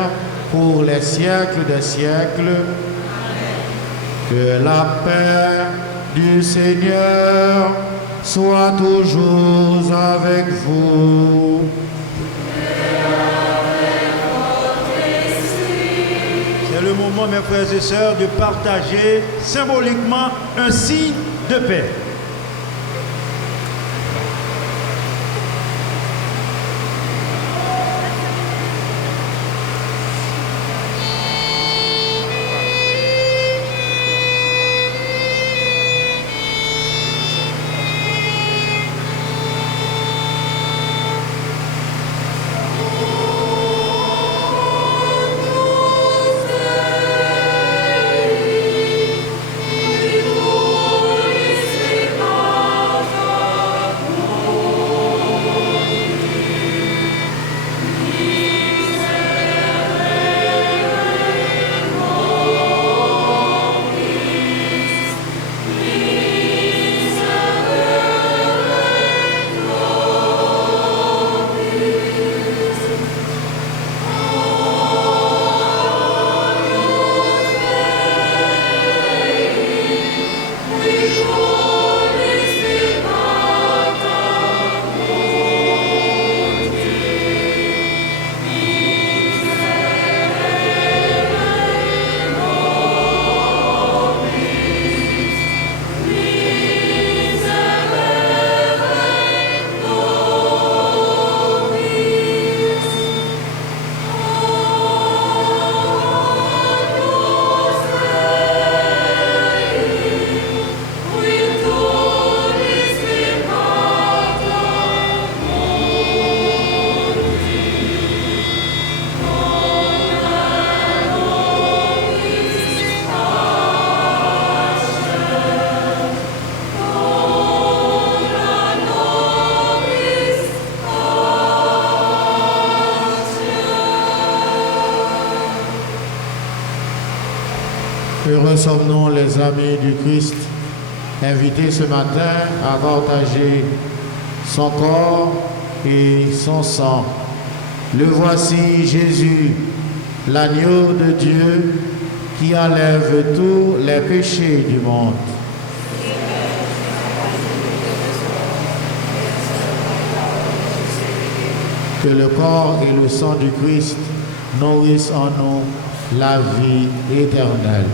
pour les siècles des siècles. Amen. Que la paix du Seigneur soit toujours avec vous. C'est le moment, mes frères et sœurs, de partager symboliquement un signe de paix. Heureux sommes-nous les amis du Christ, invités ce matin à partager son corps et son sang. Le voici Jésus, l'agneau de Dieu qui enlève tous les péchés du monde. Que le corps et le sang du Christ nourrissent en nous la vie éternelle.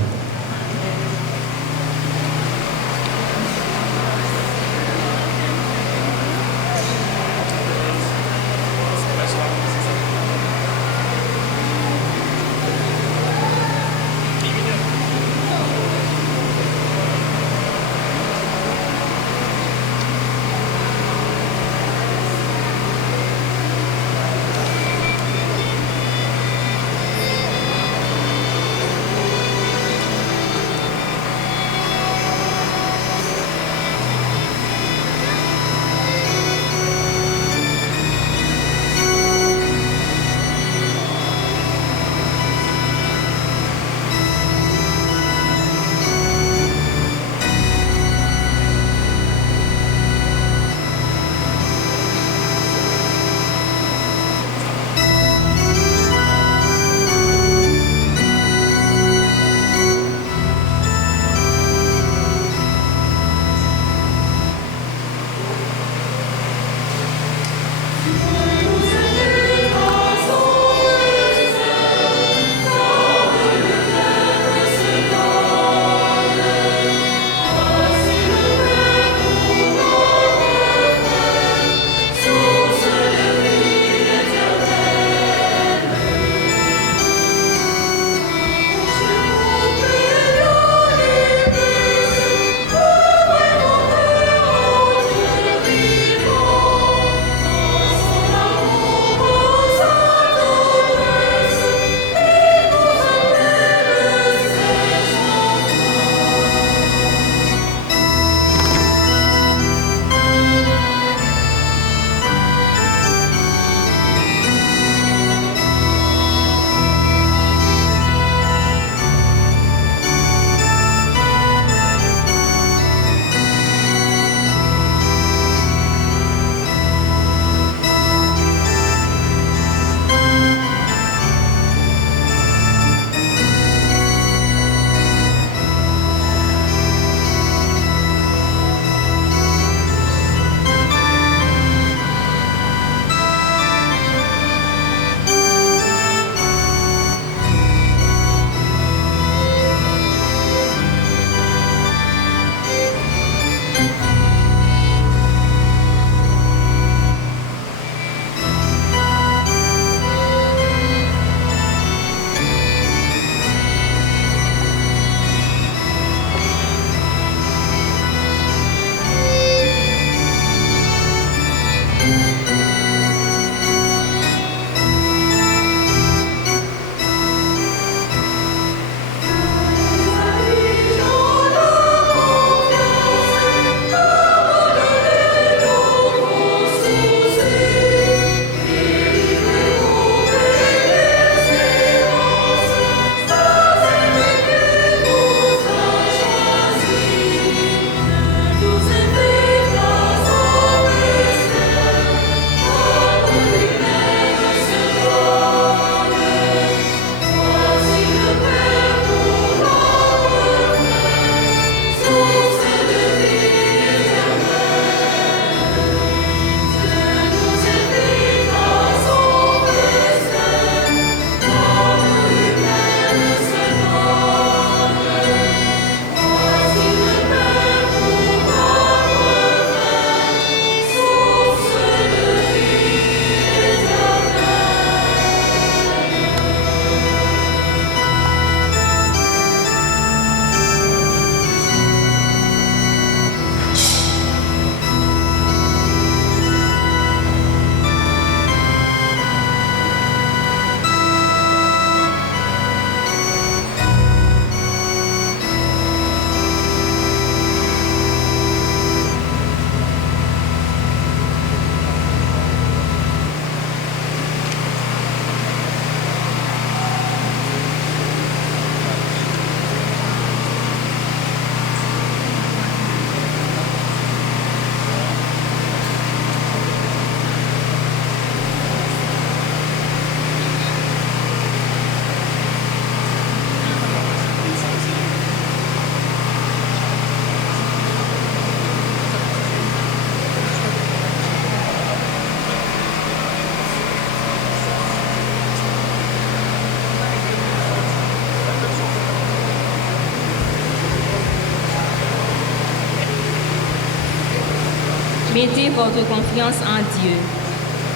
Mettez votre confiance en Dieu.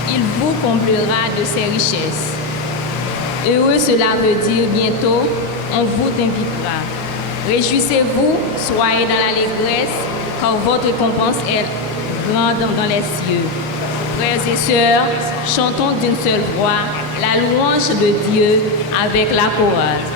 Il vous comblera de ses richesses. Heureux, cela veut dire bientôt, on vous invitera. Réjouissez-vous, soyez dans l'allégresse, car votre récompense est grande dans les cieux. Frères et sœurs, chantons d'une seule voix la louange de Dieu avec la chorale.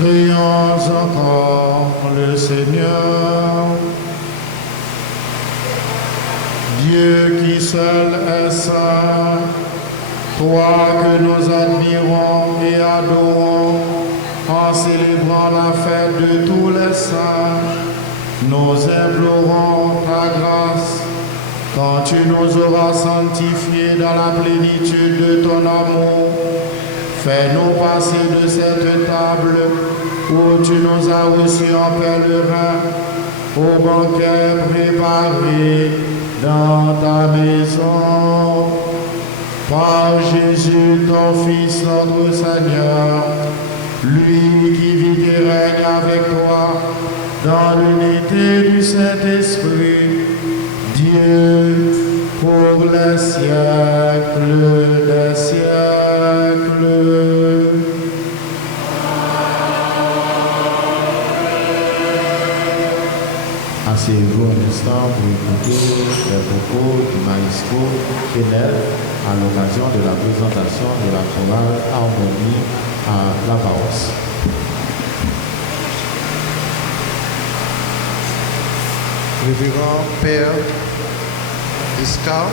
Prions encore le Seigneur. Dieu qui seul est saint, toi que nous admirons et adorons en célébrant la fête de tous les saints, nous implorons ta grâce quand tu nous auras sanctifiés dans la plénitude de ton amour. Fais-nous passer de cette table où tu nous as reçus en pèlerin au banquet préparé dans ta maison. Par Jésus, ton Fils, notre Seigneur, lui qui vit et règne avec toi dans l'unité du Saint-Esprit, Dieu pour les siècles des siècles. Asseyez-vous un instant pour écouter les propos du maestro Kenel à l'occasion de la présentation de la chorale Harmonie à la paroisse. Révérend Père Escar,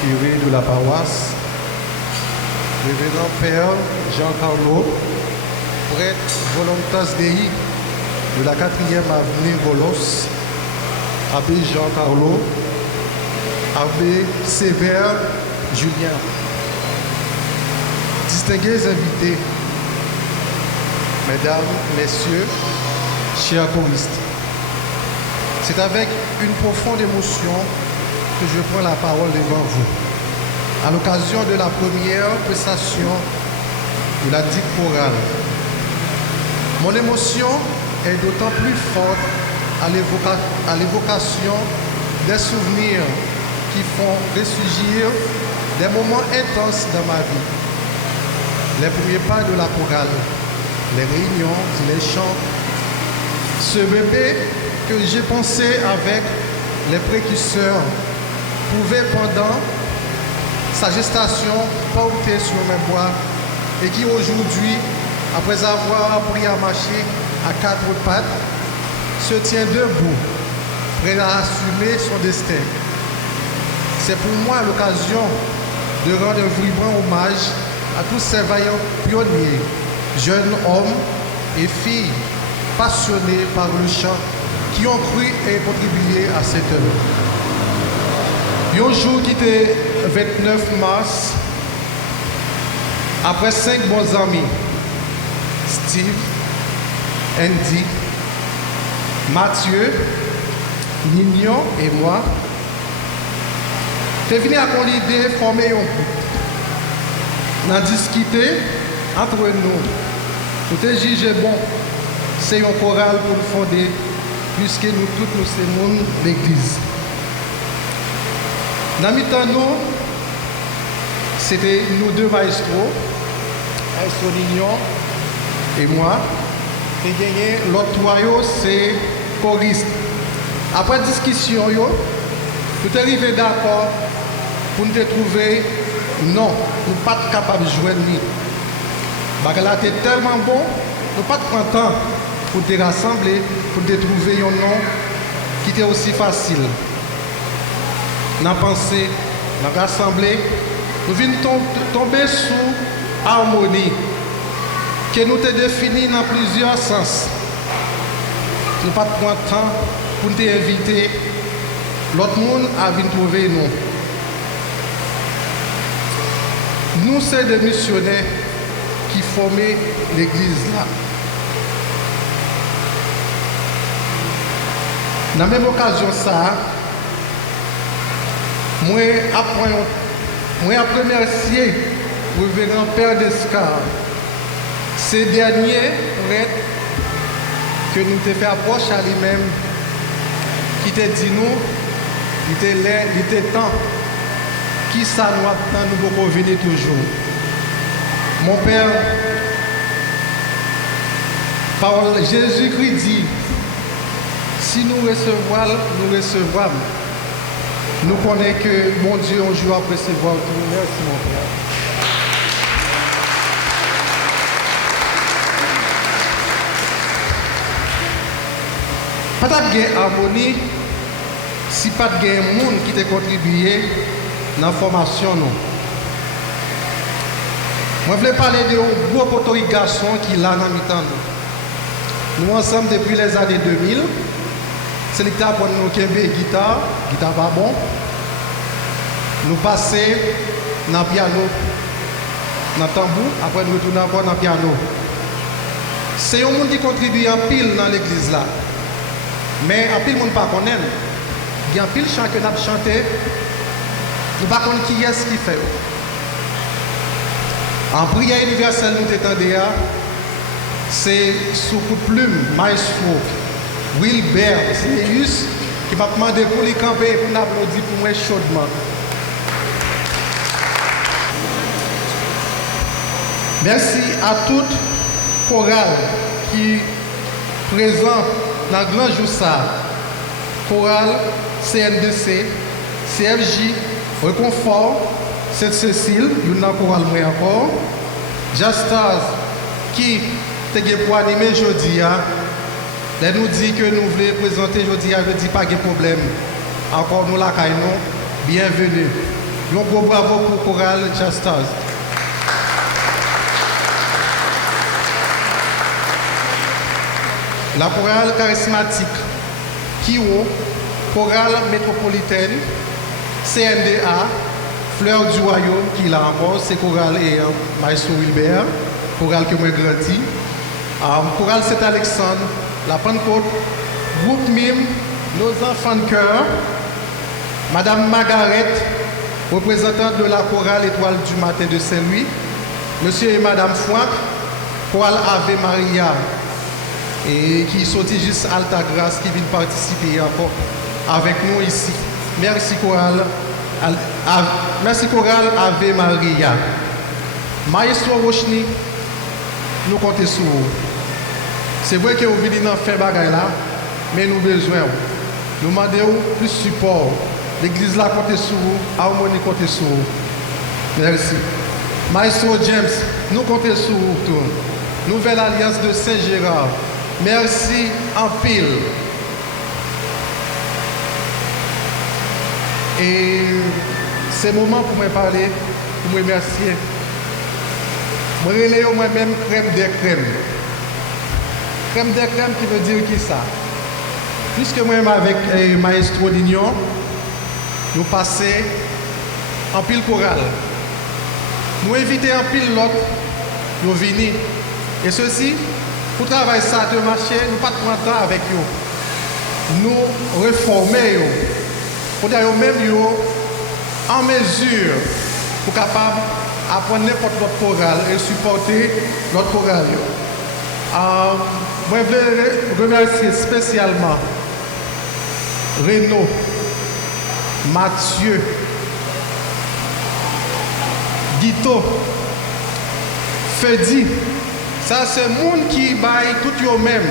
curé de la paroisse, Révérend Père Jean-Carlo, prêtre Volontas Dei de la 4e avenue Volos, Abbé Jean-Carlo, Abbé Sévère Julien, distingués invités, Mesdames, Messieurs, chers choristes, c'est avec une profonde émotion que je prends la parole devant vous, à l'occasion de la première prestation de la dite chorale. Mon émotion est d'autant plus forte à l'évocation des souvenirs qui font ressurgir des moments intenses dans ma vie. Les premiers pas de la chorale, les réunions, les chants, ce bébé que j'ai pensé avec les précurseurs pouvait pendant sa gestation porter sur mes bras et qui aujourd'hui, après avoir appris à marcher à 4 pattes, se tient debout, prêt à assumer son destin. C'est pour moi l'occasion de rendre un vibrant hommage à tous ces vaillants pionniers, jeunes hommes et filles passionnés par le chant qui ont cru et contribué à cette œuvre. Un jour qui était 29 mars, après 5 bons amis, Steve, Andy, Mathieu, Nignon et moi, t'es venu à l'idée de former un groupe. On a discuté entre nous. Nous t'es jugé bon, c'est un choral pour nous fonder, puisque nous tous nous sommes l'église. Dans le temps, c'était nous deux maestros, Maestro Nignon et moi. Et gagné l'autre noyau, c'est choriste. Après discussion, nous sommes arrivés d'accord pour nous trouver non, nous ne sommes pas capables de jouer ni. Parce que là, c'était tellement bon, nous ne sommes pas contents pour te rassembler, pour te trouver un nom qui était aussi facile. Nous avons pensé, nous avons rassemblé, nous venons tomber sous harmonie, que nous te définis dans plusieurs sens. Nous ne sommes pas contents pour te inviter, l'autre monde a venir trouver nous. Nous, c'est des missionnaires qui formaient l'église là. Dans la même occasion, ça, moi, après remercier le révérend Père d'Escar, ces derniers prêtres que nous t'ai fait approche à lui-même, qui t'a dit nous, il était temps, qui ça nous attend, nous pouvons venir toujours. Mon Père, par Jésus-Christ dit, si nous recevons, nous recevons. Nous connaissons que mon Dieu, un jour après recevoir tout. Merci mon Père. Pas de harmonie si pas de monde qui t'a contribué dans la formation. Moi, je voulais parler de un beau poteau garçon qui est là dans le temps. Nous ensemble depuis les années 2000. C'est le temps pour nous qui guitare pas bon. Nous passons dans le piano, dans le tambour, après nous retournons encore dans le piano. C'est un monde qui contribue en pile dans l'église là. Mais en pile, monde ne connaît pas. Il y a un pile chant que nous avons chanté. Nous ne savons pas qui est-ce qui fait. En prière universelle, nous t'étendons, c'est sous coup de plume, maestro, Wilbert, Sirius, qui m'a demandé pour les camper et pour nous applaudir pour moi chaudement. Merci à toute chorale qui est présente dans le grand jour ça. chorale CNDC, CFJ, Reconfort, Sainte-Cécile, il y a une chorale moi encore, Jastaz, qui est pour animer jeudi, elle nous dit que nous voulons présenter jeudi, elle ne dit pas de problème. Encore nous la caillons, bienvenue. Un gros bravo pour chorale Jastaz. La chorale charismatique, Kiro, chorale métropolitaine, CNDA, Fleur du Royaume, qui là encore, c'est chorale et Maestro Wilbert, chorale que moi grandi. Chorale Saint-Alexandre, la Pentecôte, groupe MIM, nos enfants de cœur, Madame Margaret, représentante de la chorale Étoile du matin de Saint-Louis, Monsieur et Madame Fouac, chorale Ave Maria, et qui sortit juste Alta Grâce, qui vient participer encore avec nous ici. Merci chorale, merci chorale Ave Maria. Maestro Rochny, nous comptons sur vous. C'est vrai que vous venez dans faire bagaille là, mais nous avons besoin. Nous demandons plus de support. L'église là compte sur vous, Harmonie compte sur vous. Merci. Maestro James, nous comptons sur vous tout. Nouvelle Alliance de Saint-Gérard. Merci en pile. Et c'est le moment pour me parler, pour me remercier. Je relève moi-même crème des crèmes. Crème des crèmes qui veut dire qui ça? Puisque moi-même avec Maestro Dignon, nous passons en pile chorale. Nous invitons en pile l'autre, nous venons. Et ceci, pour travailler ça de marché, nous ne pas prendre temps avec eux. Nous réformer, pour dire même en mesure pour capable apprendre n'importe quel chorale et supporter notre chorale. Moi, je veux remercier spécialement Renaud, Mathieu, Guito, Fedi. Ça, c'est le monde qui baille tout eux-mêmes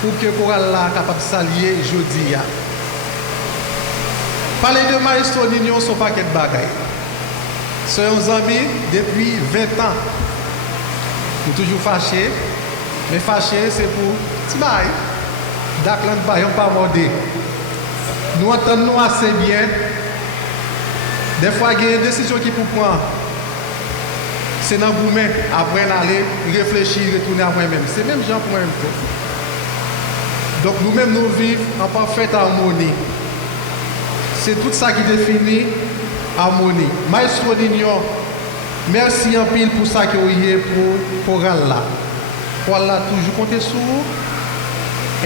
pour que le chorale là capable de s'allier jeudi. Parler de Maestro Dignon, ce n'est pas quelque bagaille. C'est un ami depuis 20 ans. Nous sommes toujours fâchés. Mais fâchés, c'est pour petit bail. D'accord, nous ne pas morder. Nous entendons assez bien. Des fois, il y a des décisions qui pour prendre. C'est dans vous-même. Après, aller réfléchir, retourner à moi-même. C'est même gens pour moi-même. Donc, nous-mêmes, nous vivons en parfaite harmonie. C'est tout ça qui définit harmonie. Maestro Dignon, merci en pile pour ça que vous avez pour chorale là. Chorale là, toujours compter sur vous.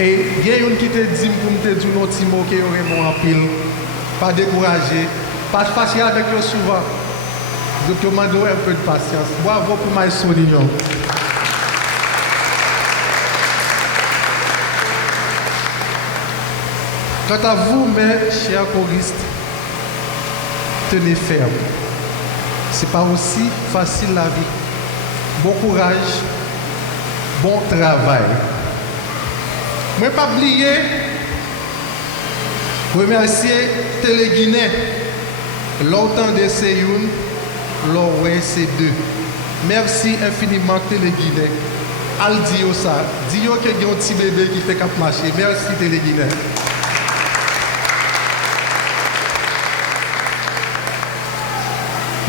Et il y a une qui te dit pour me dire nos petits mots qui auraient en pile. Pas décourager, pas fâcher avec eux souvent. Donc, je demande un peu de patience. Bravo pour Maestro Dignon. Quant à vous, mes chers choristes, tenez ferme. Ce n'est pas aussi facile la vie. Bon courage, bon travail. Je ne vais pas oublier, remercier Téléguinée, longtemps de Seyoun, l'Ouest C2. Merci infiniment Téléguinée. Al Dio ça. Dio que y a un petit bébé qui fait cap marcher. Merci Téléguinée.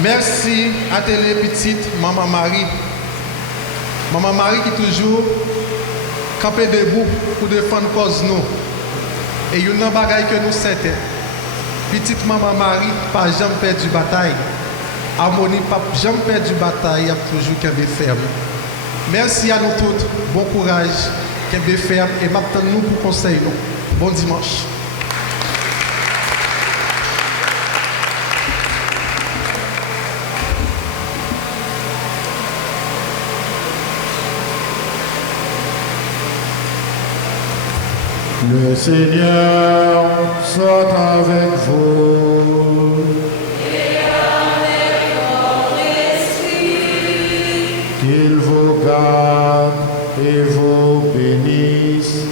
Merci à Télé Petite, Maman Marie. Maman Marie qui toujours campé debout pour défendre cause nous. Et il y a une bagaille que nous sentons. Petite Maman Marie, pas jamais perdu bataille. Harmonie, pas jamais perdu bataille, il y a toujours qu'un ferme. Merci à nous tous. Bon courage, qu'un ferme. Et maintenant, nous pour conseil. Bon dimanche. Le Seigneur soit avec vous. Et avec votre esprit. Qu'il vous garde et vous bénisse,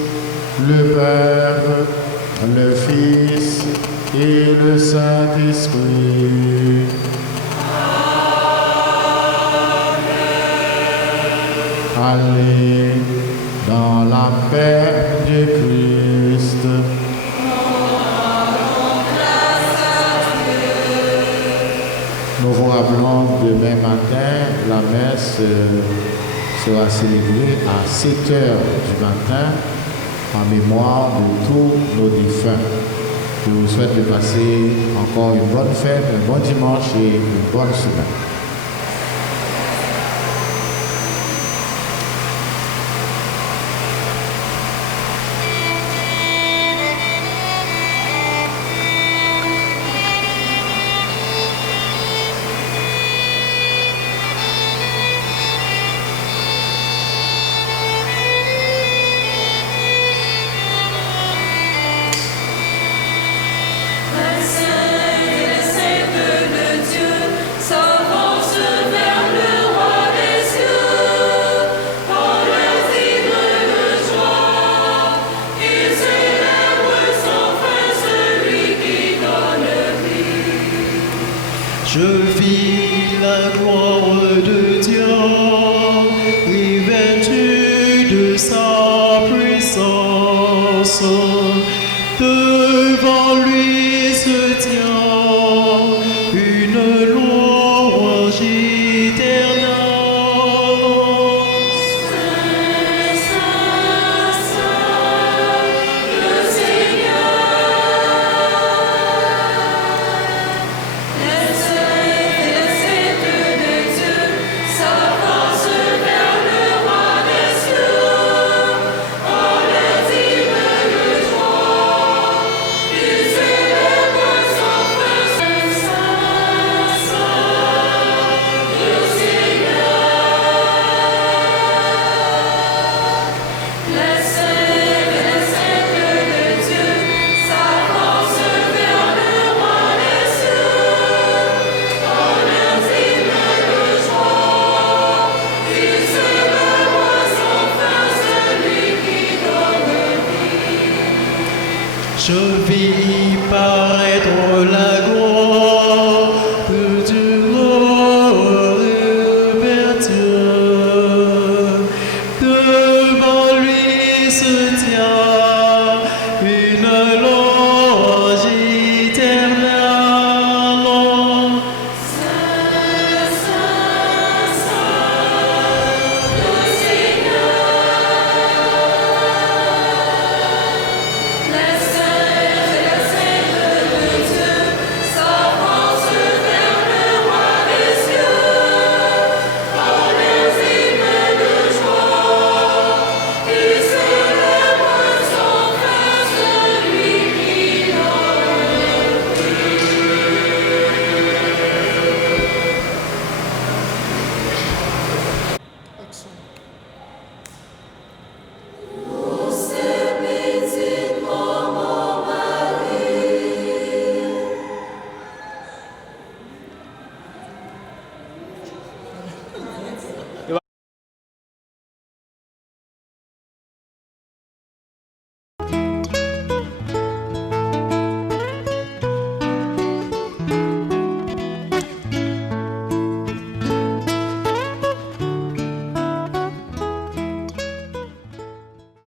le Père le Fils et le Saint-Esprit. Allez dans la paix de Christ. Nous vous rappelons demain matin, la messe sera célébrée à 7 heures du matin en mémoire de tous nos défunts. Je vous souhaite de passer encore une bonne fête, un bon dimanche et une bonne semaine. Je vis la gloire de Dieu, revêtu de sa puissance. Devant lui se tient une louange éternelle. Je vis paraître la